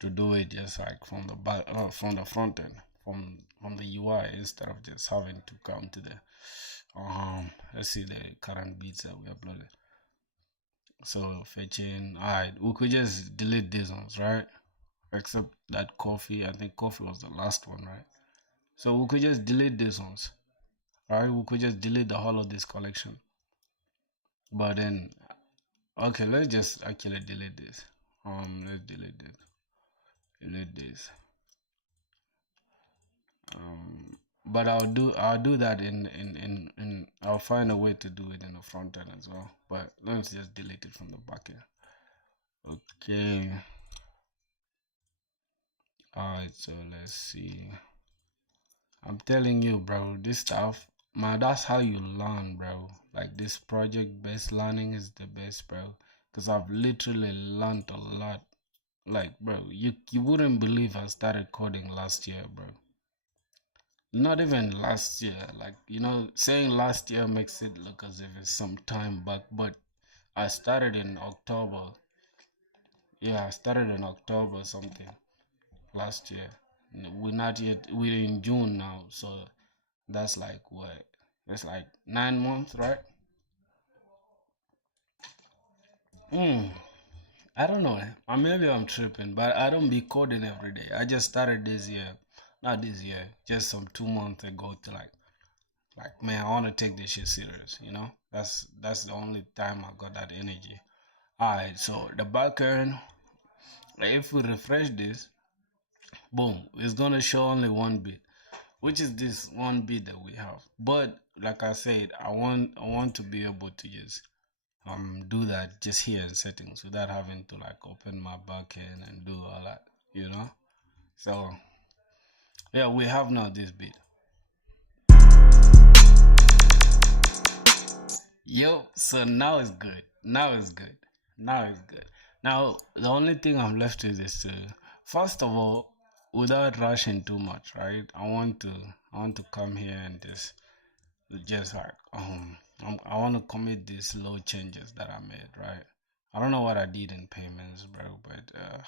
to do it just like from the back, from the front end, from the UI instead of just having to come to the let's see the current beats that we uploaded. So fetching, alright, we could just delete these ones, right? Except that coffee, I think coffee was the last one, right? So we could just delete these ones, right? We could just delete the whole of this collection. But then, okay, let's just actually delete this. Let's delete this. Delete this. But I'll do that in I'll find a way to do it in the front end as well. But let's just delete it from the back end. Okay. Alright, so let's see. I'm telling you, bro, this stuff, man, that's how you learn, bro. Like this project-based learning is the best, bro. Cause I've literally learned a lot. Like, bro, you wouldn't believe I started coding last year, bro. Not even last year. Like, saying last year makes it look as if it's some time back, but I started in October. Yeah, I started in October something last year. We're not yet, we're in June now, so that's like what? It's like 9 months, right? I don't know. Maybe I'm tripping, but I don't be coding every day. I just started this year, not this year, just some 2 months ago to like man, I want to take this shit serious. That's the only time I got that energy. All right, so the backend, if we refresh this, boom, it's gonna show only one bit, which is this one bit that we have. But like I said, I want to be able to just do that just here in settings without having to like open my backend and do all that. So yeah, we have now this bit. Yo, so now it's good. Now it's good. Now it's good. Now the only thing I'm left with is to, first of all, without rushing too much, right? I want to come here and just like I want to commit these low changes that I made, right? I don't know what I did in payments, bro, but I'm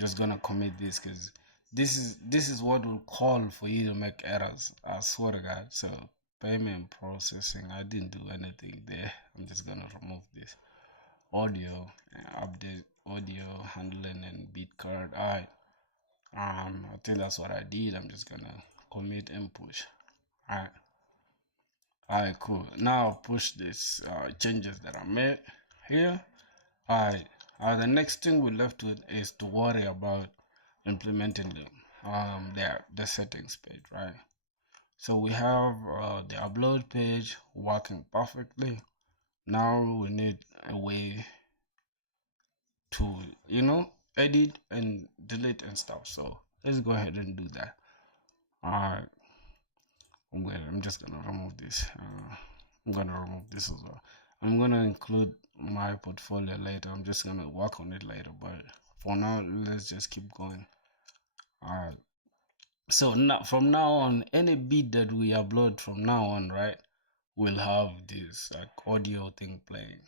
just gonna commit this because this is what will call for you to make errors. I swear to God. So payment processing. I didn't do anything there. I'm just gonna remove this audio and update audio handling and beat card. Alright. I think that's what I did. I'm just gonna commit and push. Alright, cool. Now push this changes that I made here. Alright, the next thing we're left with is to worry about implementing the settings page, right? So we have the upload page working perfectly. Now we need a way to, edit and delete and stuff. So let's go ahead and do that. Alright, I'm just gonna remove this. I'm gonna remove this as well. I'm gonna include my portfolio later. I'm just gonna work on it later, but for now, let's just keep going. Alright. So now, from now on, any beat that we upload from now on, right, we'll have this like audio thing playing.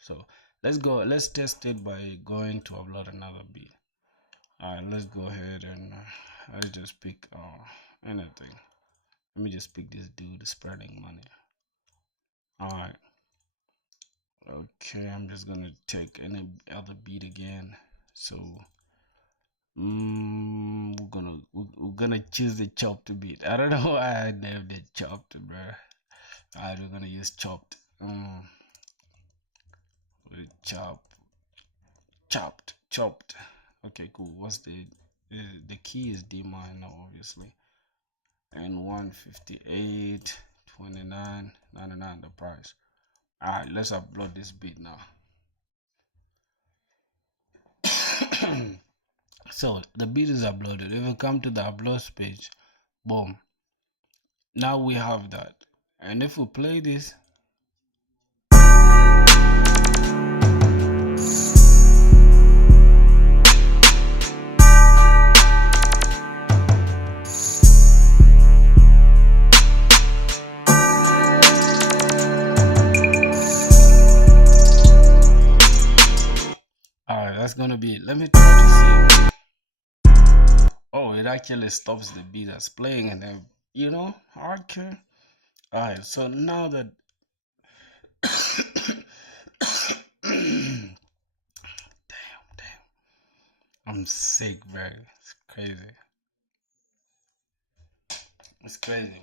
So let's test it by going to upload another beat. Alright, let's go ahead and let's just pick anything. Let me just pick this dude spreading money. Alright. Okay, I'm just gonna take any other beat again. So we're gonna choose the chopped beat. I don't know why I named it chopped, bro. Alright, we're gonna use chopped. Chopped. Okay, cool. What's the key is D minor, obviously, and 158, 29, 99 the price. Alright, let's upload this beat now. So the beat is uploaded. If you come to the upload page, boom, now we have that. And if we play this, alright, that's gonna be it. Let me try to see. Oh, it actually stops the beat that's playing, and then okay. Alright, so now that damn, I'm sick, bro. It's crazy. It's crazy,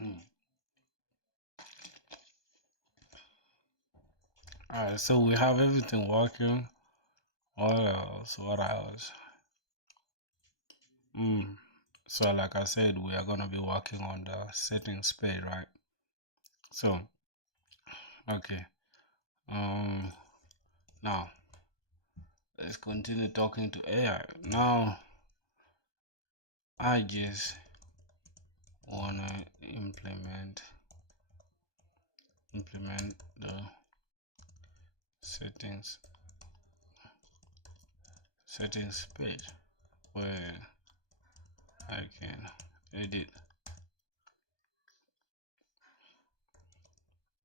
man. Alright, so we have everything working. What else? So like I said, we are gonna be working on the settings page, right? So okay. Now let's continue talking to AI. Now I just wanna implement the settings page where I can edit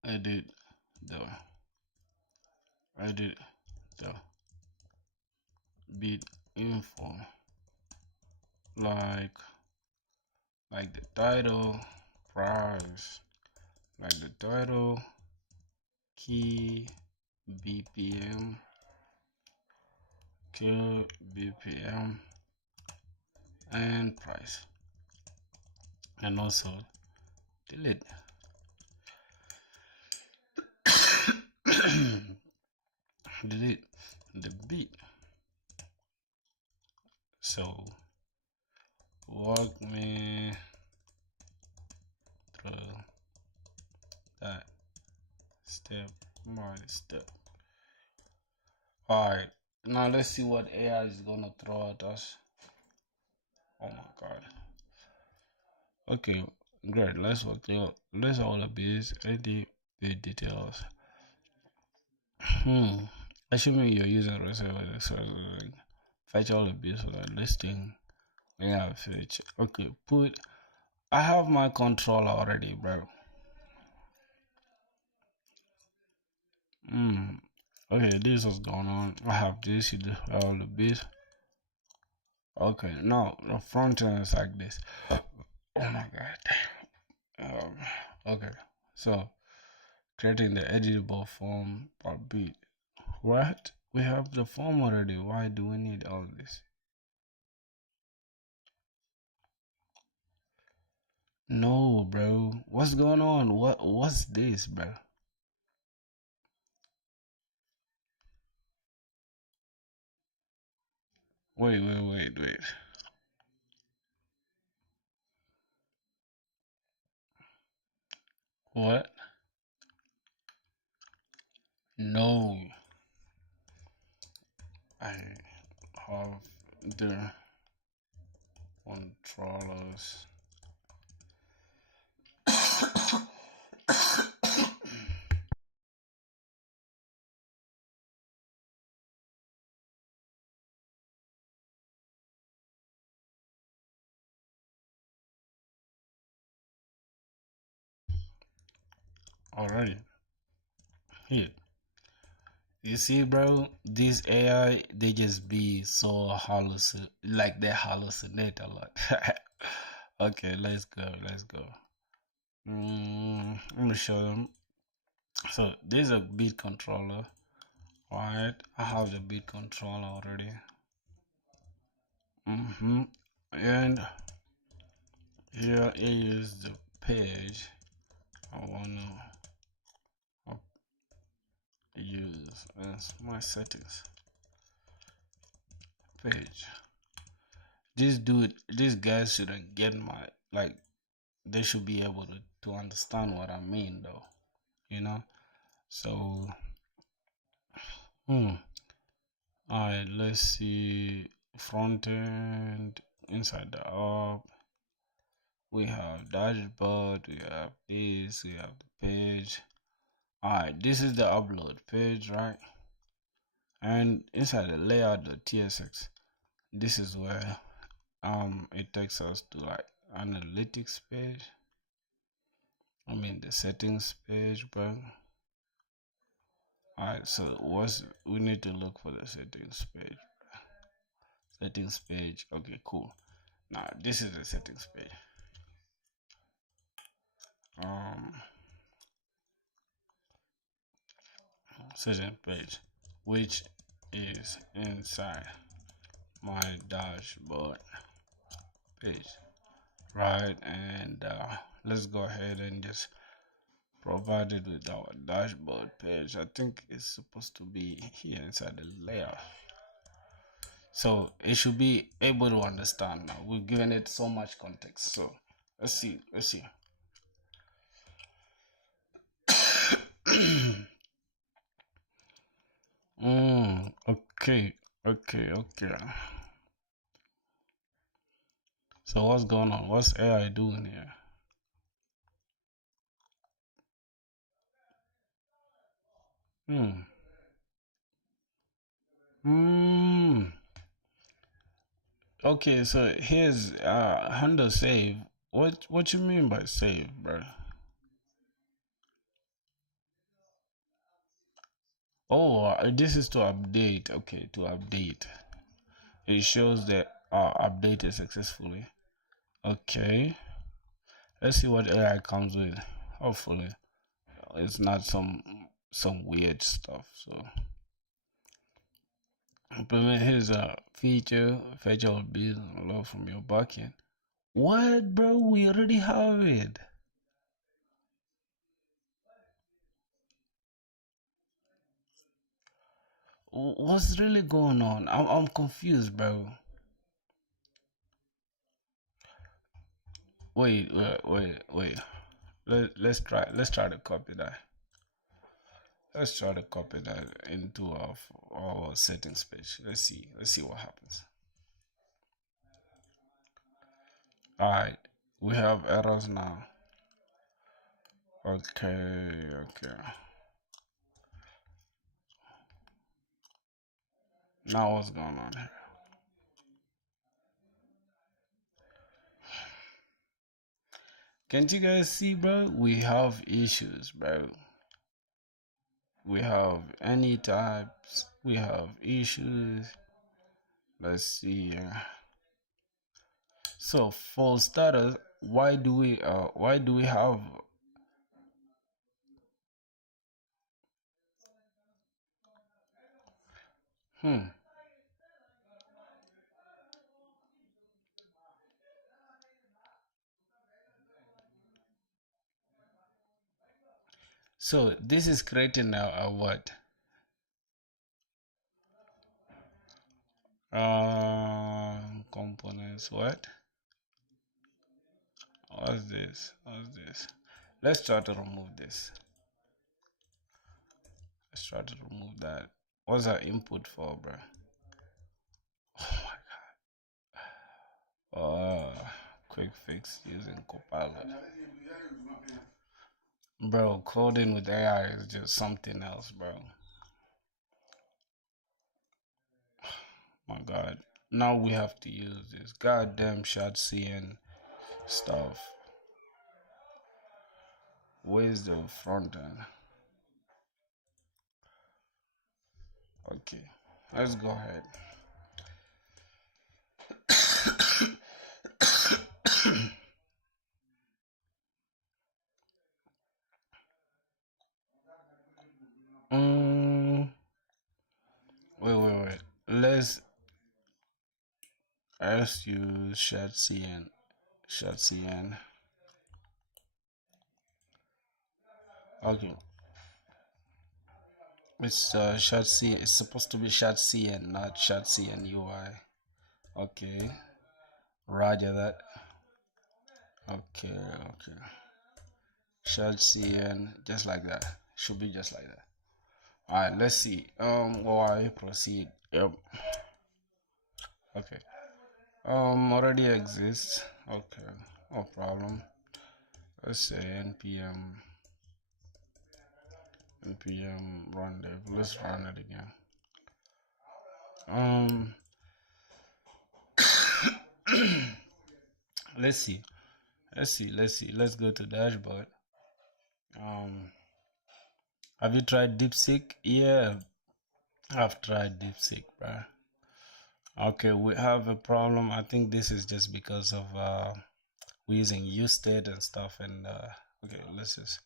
the beat info, like the title, price, like the title, key, BPM, and price, and also delete. Delete the beat. So walk me through that step by step. Alright, now let's see what AI is gonna throw at us. Oh my god. Okay, great. Let's work out. Let's all of this. Edit the details. Assuming you're using reservoir, fetch all of this for that listing. Yeah, fetch. Okay, I have my control already, bro. Okay, this is going on. I have this, all of this. Okay, now the front end is like this. Oh my god. Um, okay, so creating the editable form per bit. What? We have the form already. Why do we need all this? No, bro. What's going on? What's this, bro? Wait. What? No. I have the controllers. Already. Here. You see, bro, this AI, they just be so like they hallucinate a lot. Okay, let's go. Let me show them. So there's a beat controller. Alright, I have the beat controller already. And here is the page I wanna use as my settings page. These guys shouldn't get my like. They should be able to understand what I mean, though. You know. So, all right. Let's see. Front end inside the app. We have dashboard. We have this. We have the page. Alright, this is the upload page, right? And inside the layout.tsx, this is where it takes us to like analytics page. I mean the settings page, bro. Alright, so we need to look for the settings page. Settings page, okay, cool. Now this is the settings page. Settings page, which is inside my dashboard page, right? And let's go ahead and just provide it with our dashboard page. I think it's supposed to be here inside the layer, so it should be able to understand. Now we've given it so much context, so let's see. Okay. So what's going on? What's AI doing here? Okay, so here's handle save. What you mean by save, bro? Oh, this is to update. Okay, to update. It shows that updated successfully. Okay, let's see what AI comes with. Hopefully, it's not some weird stuff. So, implement here's a feature. Fetch all bills and load from your backend. What, bro? We already have it. What's really going on? I'm confused, bro. Wait. Let's try to copy that. Let's try to copy that into our settings page. Let's see what happens. Alright, we have errors now. Okay. Now what's going on here? Can't you guys see, bro? We have issues, bro. We have any types. We have issues. Let's see. So for starters, why do we have so this is creating a what? Components, what? What's this? Let's try to remove this. Let's try to remove that. What's our input for, bro? Oh my god. Quick fix using Copilot. Bro, coding with AI is just something else, bro. My god. Now we have to use this goddamn shot CN stuff. Where's the front end? Okay, let's go ahead. Wait. Let's use shot CN. Okay. It's shot C. It's supposed to be shot CN, not shot CN UI. Okay. Roger that. Okay. Shot CN, just like that. Should be just like that. Alright, let's see. Why proceed? Yep. Okay. Already exists. Okay. No problem. Let's say npm run dev. Let's run it again. Let's see. Let's go to dashboard. Have you tried DeepSeek? Yeah, I've tried DeepSeek, bro. Okay, we have a problem. I think this is just because of we're using useState and stuff. And okay, let's just,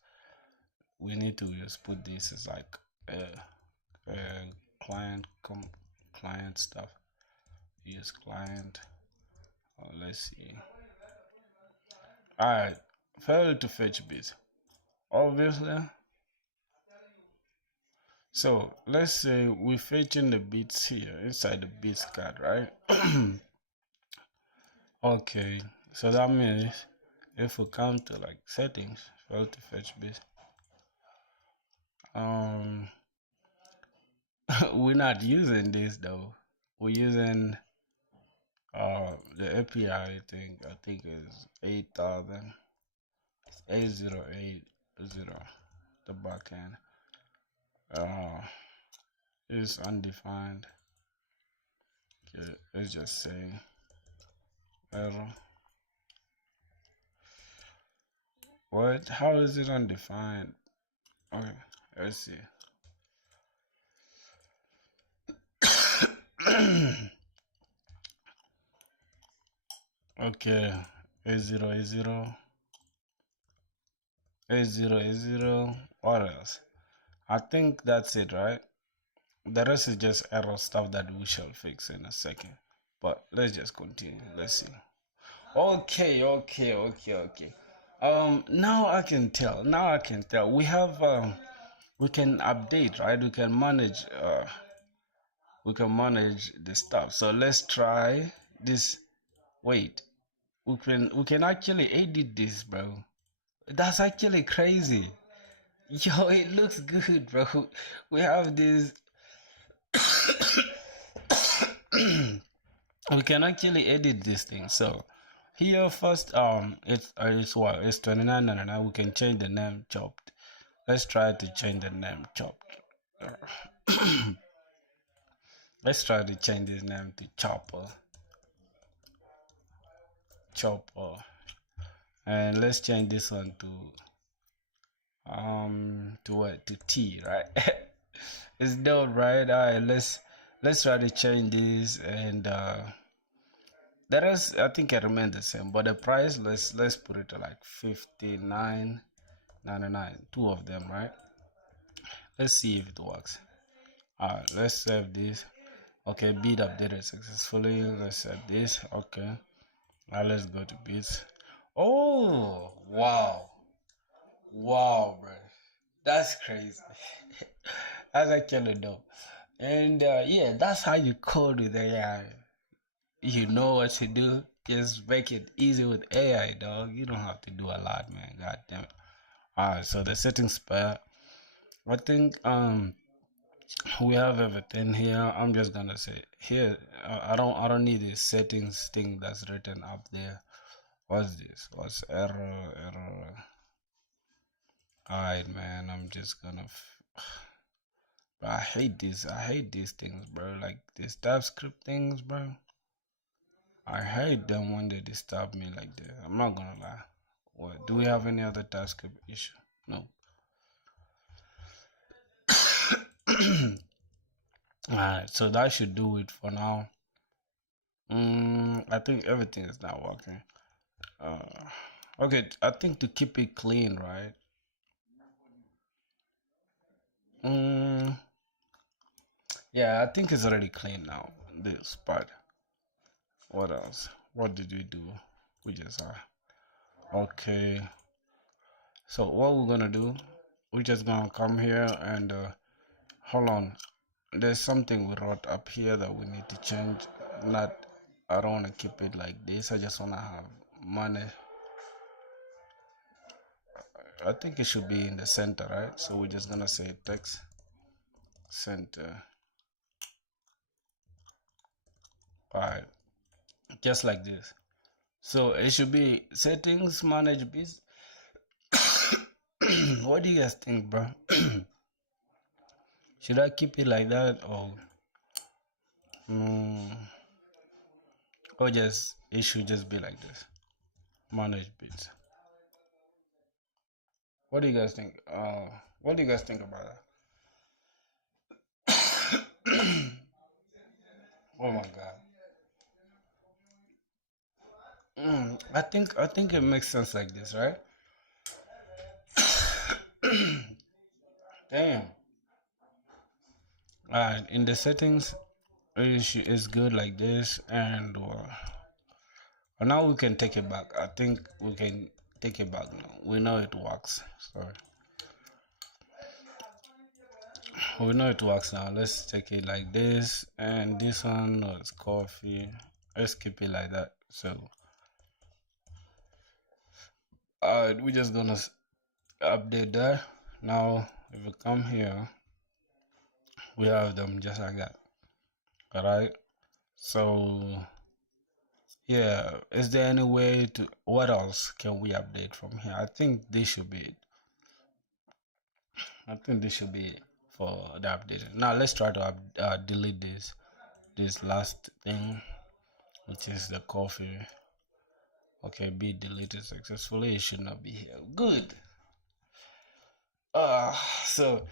we need to just put this as like client stuff. Use client. Let's see. Alright, failed to fetch bit. Obviously. So let's say we're fetching the bits here inside the bits card, right? Okay, so that means if we come to like settings, failed to fetch bits, we're not using this though. We're using the API thing. I think is 8000 8080. The backend is undefined. Okay, let's just say error. What? How is it undefined? Okay, let's see. Okay, A0. What else? I think that's it, right? The rest is just error stuff that we shall fix in a second. But let's just continue. Let's see. Okay. Now I can tell. We have we can update, right? We can manage the stuff. So let's try this. Wait. We can actually edit this, bro. That's actually crazy. Yo, it looks good, bro. We have this. We can actually edit this thing. So here first, it's what? It's 29.99. We can change the name chopped. Let's try to change the name chopped. Let's try to change this name to chopper. And let's change this one to what? To T, right? It's dope, right? All right, let's try to change this, and The rest, I think it remains the same, but the price, let's put it to like 59.99. Two of them, right? Let's see if it works. Alright, let's save this. Okay, bid updated successfully. Let's save this. Okay. Now let's go to bids. Oh wow. Wow, bro. That's crazy. That's actually dope. And yeah, that's how you code with AI. You know what to do. Just make it easy with AI, dog. You don't have to do a lot, man. God damn it. Alright, so the settings part. I think we have everything here. I'm just gonna say here. I don't need this settings thing that's written up there. What's this? What's error? Alright, man. I'm just gonna. Bro, I hate this. I hate these things, bro. Like these TypeScript things, bro. I hate them when they disturb me like that. I'm not gonna lie. What? Do we have any other TypeScript issue? No. Alright, so that should do it for now. I think everything is not working. Okay, I think to keep it clean, right? Yeah, I think it's already clean now. This part. What else? What did we do? We just okay. So what we're gonna do? We're just gonna come here and hold on. There's something we wrote up here that we need to change. Not, I don't wanna keep it like this. I just wanna have money. I think it should be in the center, right? So we're just gonna say text center. Alright, just like this. So it should be settings, manage biz. What do you guys think, bro? Should I keep it like that or just it should just be like this? Manage biz. What do you guys think? What do you guys think about that? Oh my god. I think it makes sense like this, right? Damn. Alright, in the settings, it's good like this, and now we can take it back. I think we can take it back now. We know it works. Sorry. We know it works now. Let's take it like this, and this one was coffee. Let's keep it like that. So, we're just gonna update that. Now, if we come here, we have them just like that. All right. So, yeah. Is there any way to? What else can we update from here? I think this should be it. I think this should be it for the update. Now let's try to delete this last thing, which is the coffee. Okay, be deleted successfully. It should not be here. Good. So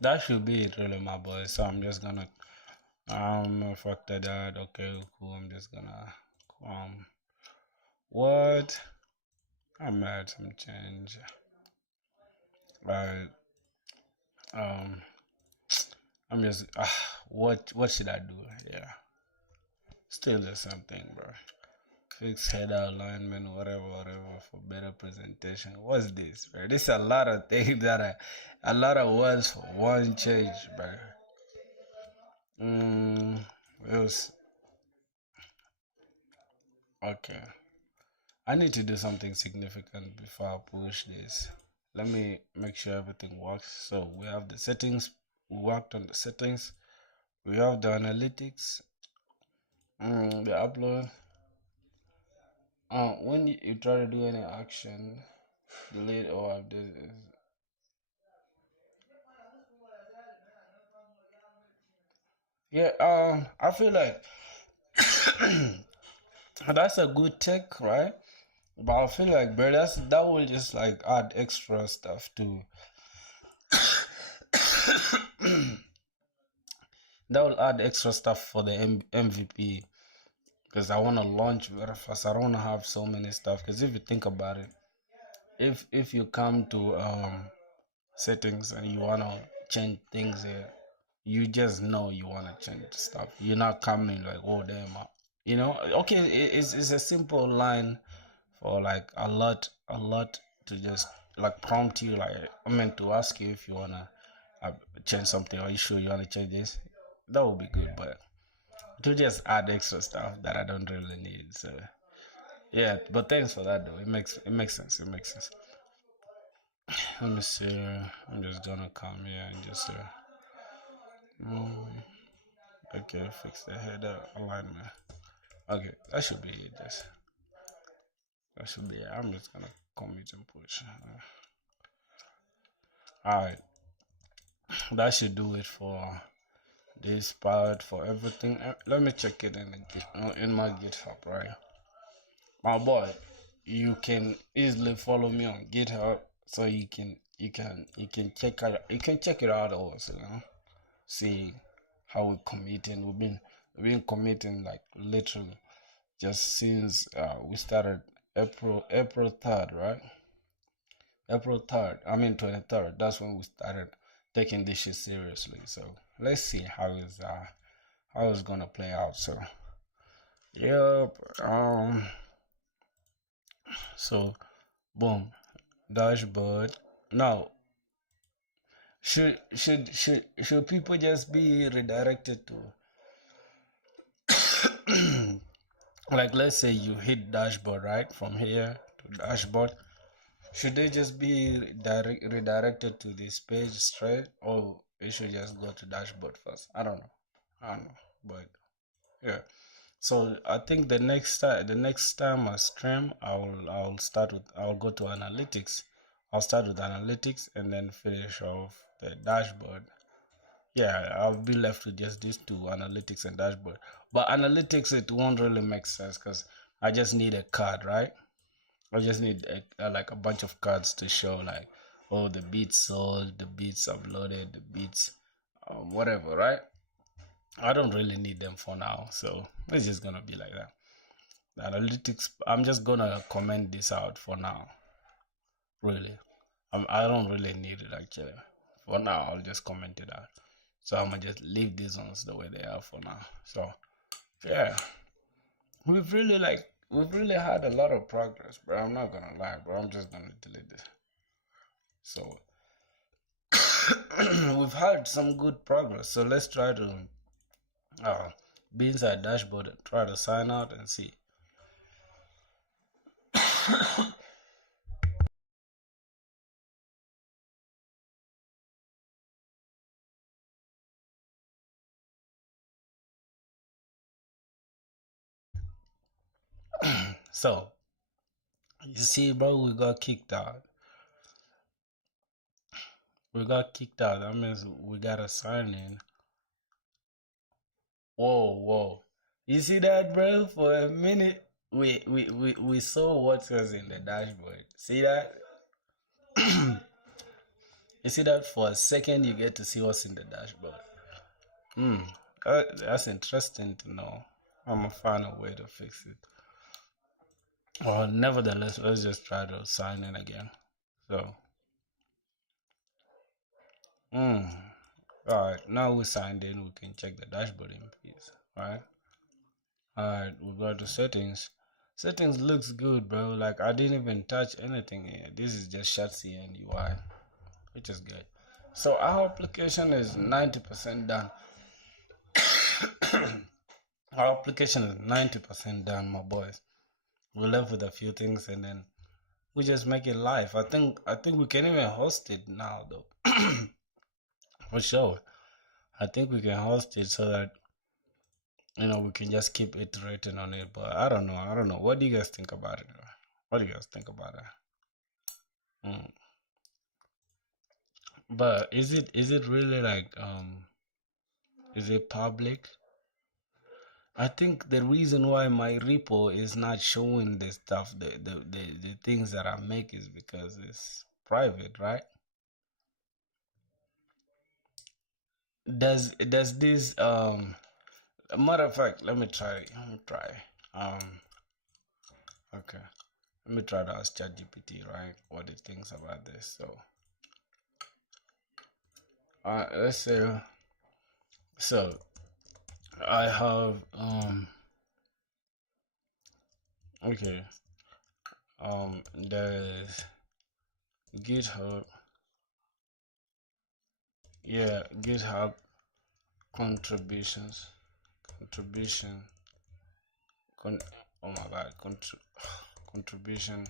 that should be it, really, my boy. So I'm just gonna factor that. Okay, cool. I'm just gonna what? I made some change. Right. I'm just what should I do? Yeah. Still the same thing, bro. Fix header alignment, whatever for better presentation. What's this, bro? This is a lot of things a lot of words for one change, bro. Okay. I need to do something significant before I push this. Let me make sure everything works. So we have the settings. We worked on the settings. We have the analytics. The upload. When you try to do any action, delete or update. Yeah. I feel like that's a good tech, right? But I feel like, bro, that will just like add extra stuff to that will add extra stuff for the MVP, because I want to launch very fast. I don't want to have so many stuff, because if you think about it, if you come to settings and you want to change things here, you just know you want to change stuff. You're not coming like, oh damn, you know. Okay, it's a simple line for like a lot to just like prompt you, like I mean to ask you if you wanna change something. Are you sure you wanna change this? That would be good, but to just add extra stuff that I don't really need. So yeah, but thanks for that though. It makes sense. It makes sense. Let me see. I'm just gonna come here and just okay, fix the header alignment. Okay, that should be it. That should be it. I'm just gonna commit and push. Alright, that should do it for this part, for everything. Let me check it in my GitHub, right? My boy, you can easily follow me on GitHub, so you can check it out also, you know. See how we're committing. We've been committing like literally just since we started April 3rd, right? April 3rd, I mean 23rd. That's when we started taking this shit seriously. So let's see how it's gonna play out. So yep. So boom, dashboard. Now should people just be redirected to like, let's say you hit dashboard, right? From here to dashboard, should they just be redirected to this page straight, or it should just go to dashboard first? I don't know, but yeah. So I think the next time I stream, I'll go to analytics. I'll start with analytics and then finish off the dashboard. Yeah, I'll be left with just these two, analytics and dashboard. But analytics, it won't really make sense because I just need a card, right? I just need like a bunch of cards to show like, oh, the beats sold, the beats uploaded, the beats whatever, right? I don't really need them for now, so it's just gonna be like that. The analytics, I'm just gonna comment this out for now. Really, I don't really need it actually. For now, I'll just comment it out. So I'm gonna just leave these ones the way they are for now. So yeah, we've really had a lot of progress, bro. I'm not gonna lie, bro. I'm just gonna delete this. So we've had some good progress. So let's try to be inside dashboard and try to sign out and see. So you see, bro, we got kicked out. That means we gotta sign in. Whoa. You see that, bro? For a minute, we saw what was in the dashboard. See that? You see that? For a second, you get to see what's in the dashboard. That's interesting to know. I'm gonna find a way to fix it. Well, nevertheless, let's just try to sign in again. So, alright, now we signed in, we can check the dashboard in peace. Alright, we go to settings. Settings looks good, bro. Like, I didn't even touch anything here. This is just Shotzi and UI, which is good. So, our application is 90% done. Our application is 90% done, my boys. We're left with a few things and then we just make it live. I think we can even host it now though. For sure. I think we can host it so that we can just keep iterating on it. But I don't know. What do you guys think about it? But is it really like is it public? I think the reason why my repo is not showing the stuff, the things that I make, is because it's private, right? does this matter of fact, let me try. Okay, let me try to ask ChatGPT, right, what it thinks about this. So let's say, so I have okay, there's GitHub, yeah, GitHub contributions, contribution, oh my god, contribution,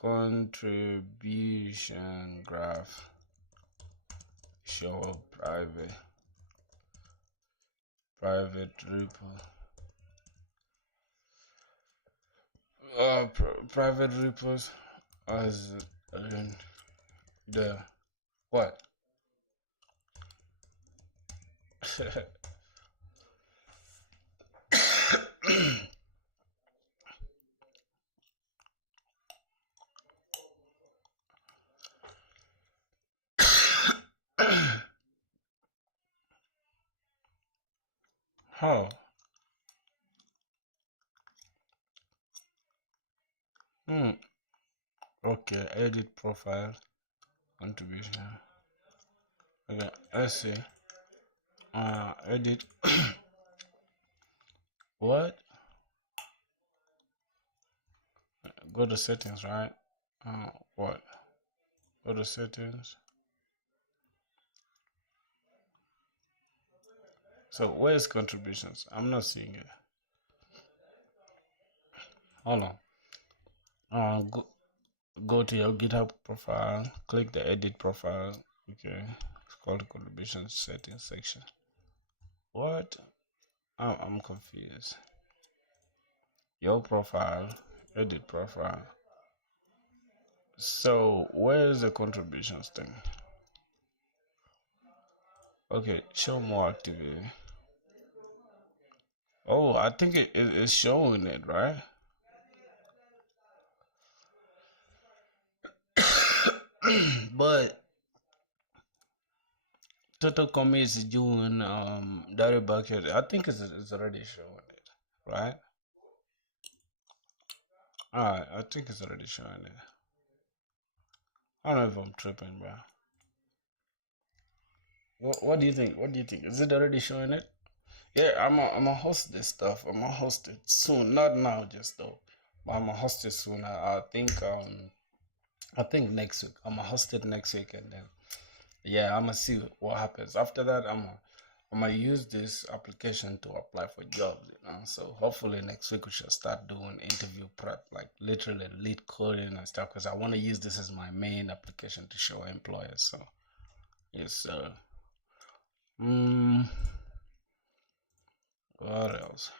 contribution graph, show private repo, private repos as the what? How? Okay, edit profile contribution. Okay, let's see. Edit. What? Go to settings, right? What? Go to settings. So where's contributions? I'm not seeing it. Hold on. Go to your GitHub profile. Click the edit profile. Okay. It's called contributions settings section. What? I'm confused. Your profile. Edit profile. So where's the contributions thing? Okay, show more activity. Oh, I think it is showing it, right? But total commits is doing dirty bucket. I think it's already showing it, right? Alright, I think it's already showing it. I don't know if I'm tripping, bro. What do you think? What do you think? Is it already showing it? Yeah, I'm a host this stuff. I'm gonna host it soon. Not now, just though. But I'm gonna host it soon. I think next week. I'm gonna host it next week, and then yeah, I'm gonna see what happens. After that, I'm gonna use this application to apply for jobs. So hopefully next week we should start doing interview prep, like literally lead coding and stuff, because I want to use this as my main application to show employers. So yes, sir. What else?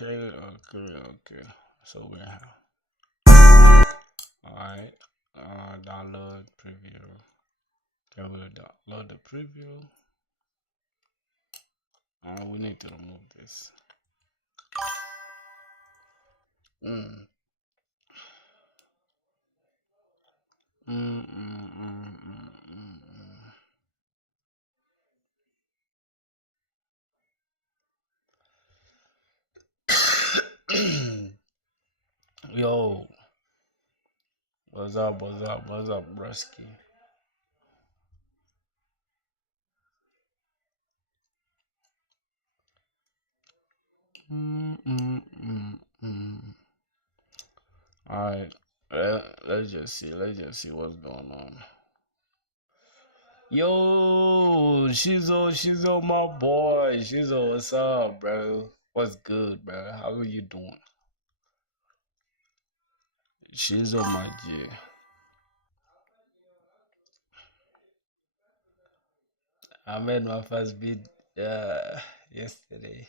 Okay. So we have. Alright. Download preview. Okay, we'll download the preview. We need to remove this. Yo, what's up, brusky? Alright, let's just see what's going on. Yo, Shizo, my boy. Shizo, what's up, bro? What's good, bro? How are you doing? Shizo, my G. I made my first beat yesterday.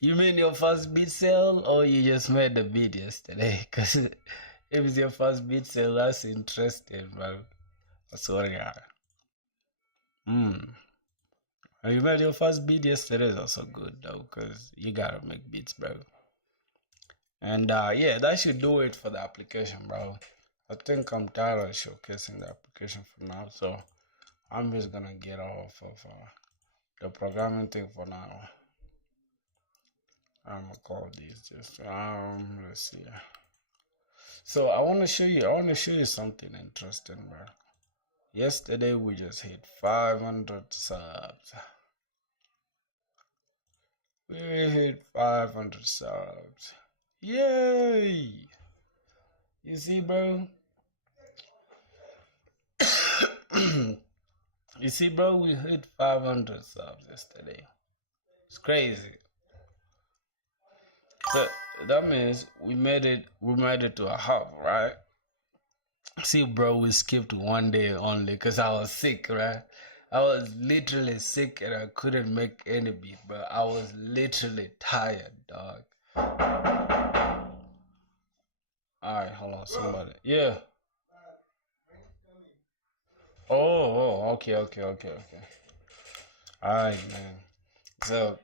You mean your first beat sale, or you just made the beat yesterday? Because if it's your first beat sale, that's interesting, bro. Sorry, You made your first beat yesterday is also good, though, because you gotta make beats, bro. And yeah, that should do it for the application, bro. I think I'm tired of showcasing the application for now, so I'm just gonna get off of the programming thing for now. I'm gonna call these just let's see. So I want to show you something interesting, bro. Yesterday we just hit 500 subs. We hit 500 subs. Yay! You see, bro? You see, bro, we hit 500 subs yesterday. It's crazy. So that means we made it to a half, right? See, bro, we skipped one day only because I was sick, right? I was literally sick and I couldn't make any beat, bro. I was literally tired, dog. Alright, hold on, somebody. Yeah. Oh, okay. Alright, man. So,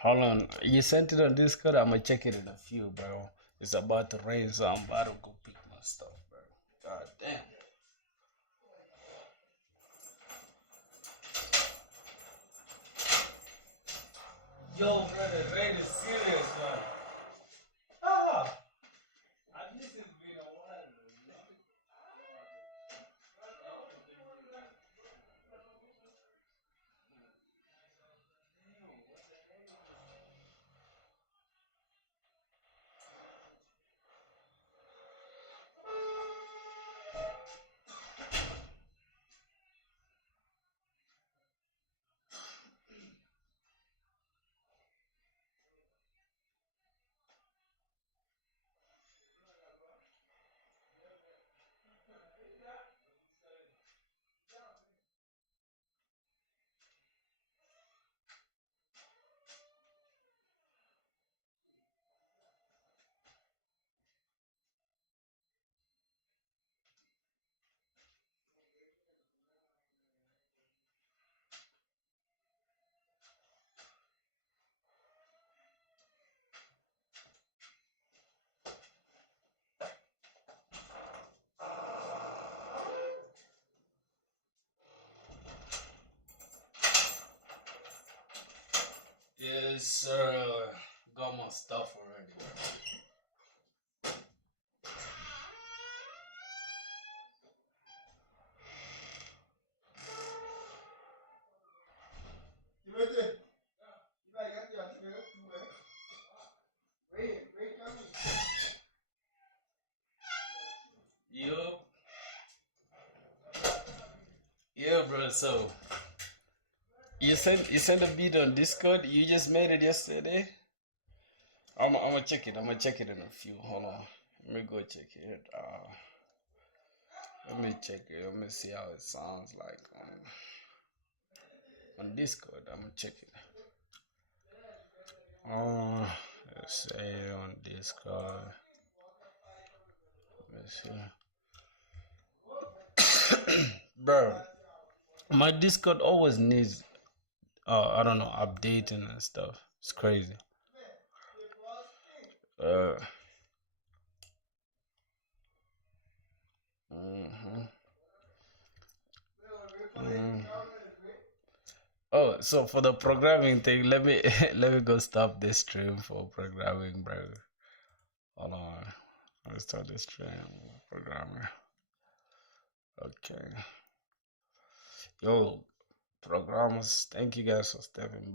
hold on. You sent it on Discord? I'm gonna check it in a few, bro. It's about to rain, so I'm about to go pick my stuff, bro. God damn. Yo, brother, rain is serious, man. Ah! This has been a while. Yes, sir. Got my stuff already, bro. Yup. Yeah, bro. So you sent a beat on Discord. You just made it yesterday. I'm gonna check it. I'm gonna check it in a few. Hold on. Let me go check it. Let me check it. Let me see how it sounds like on Discord. I'm gonna check it. Let's say on Discord. Let's see. Bro, my Discord always needs I don't know, updating and stuff. It's crazy. Uh mhm. Mm. Oh, so for the programming thing, let me let me go stop this stream for programming, bro. Hold on. Let's start this stream programming. Okay. Yo, programmers, thank you guys for stepping by.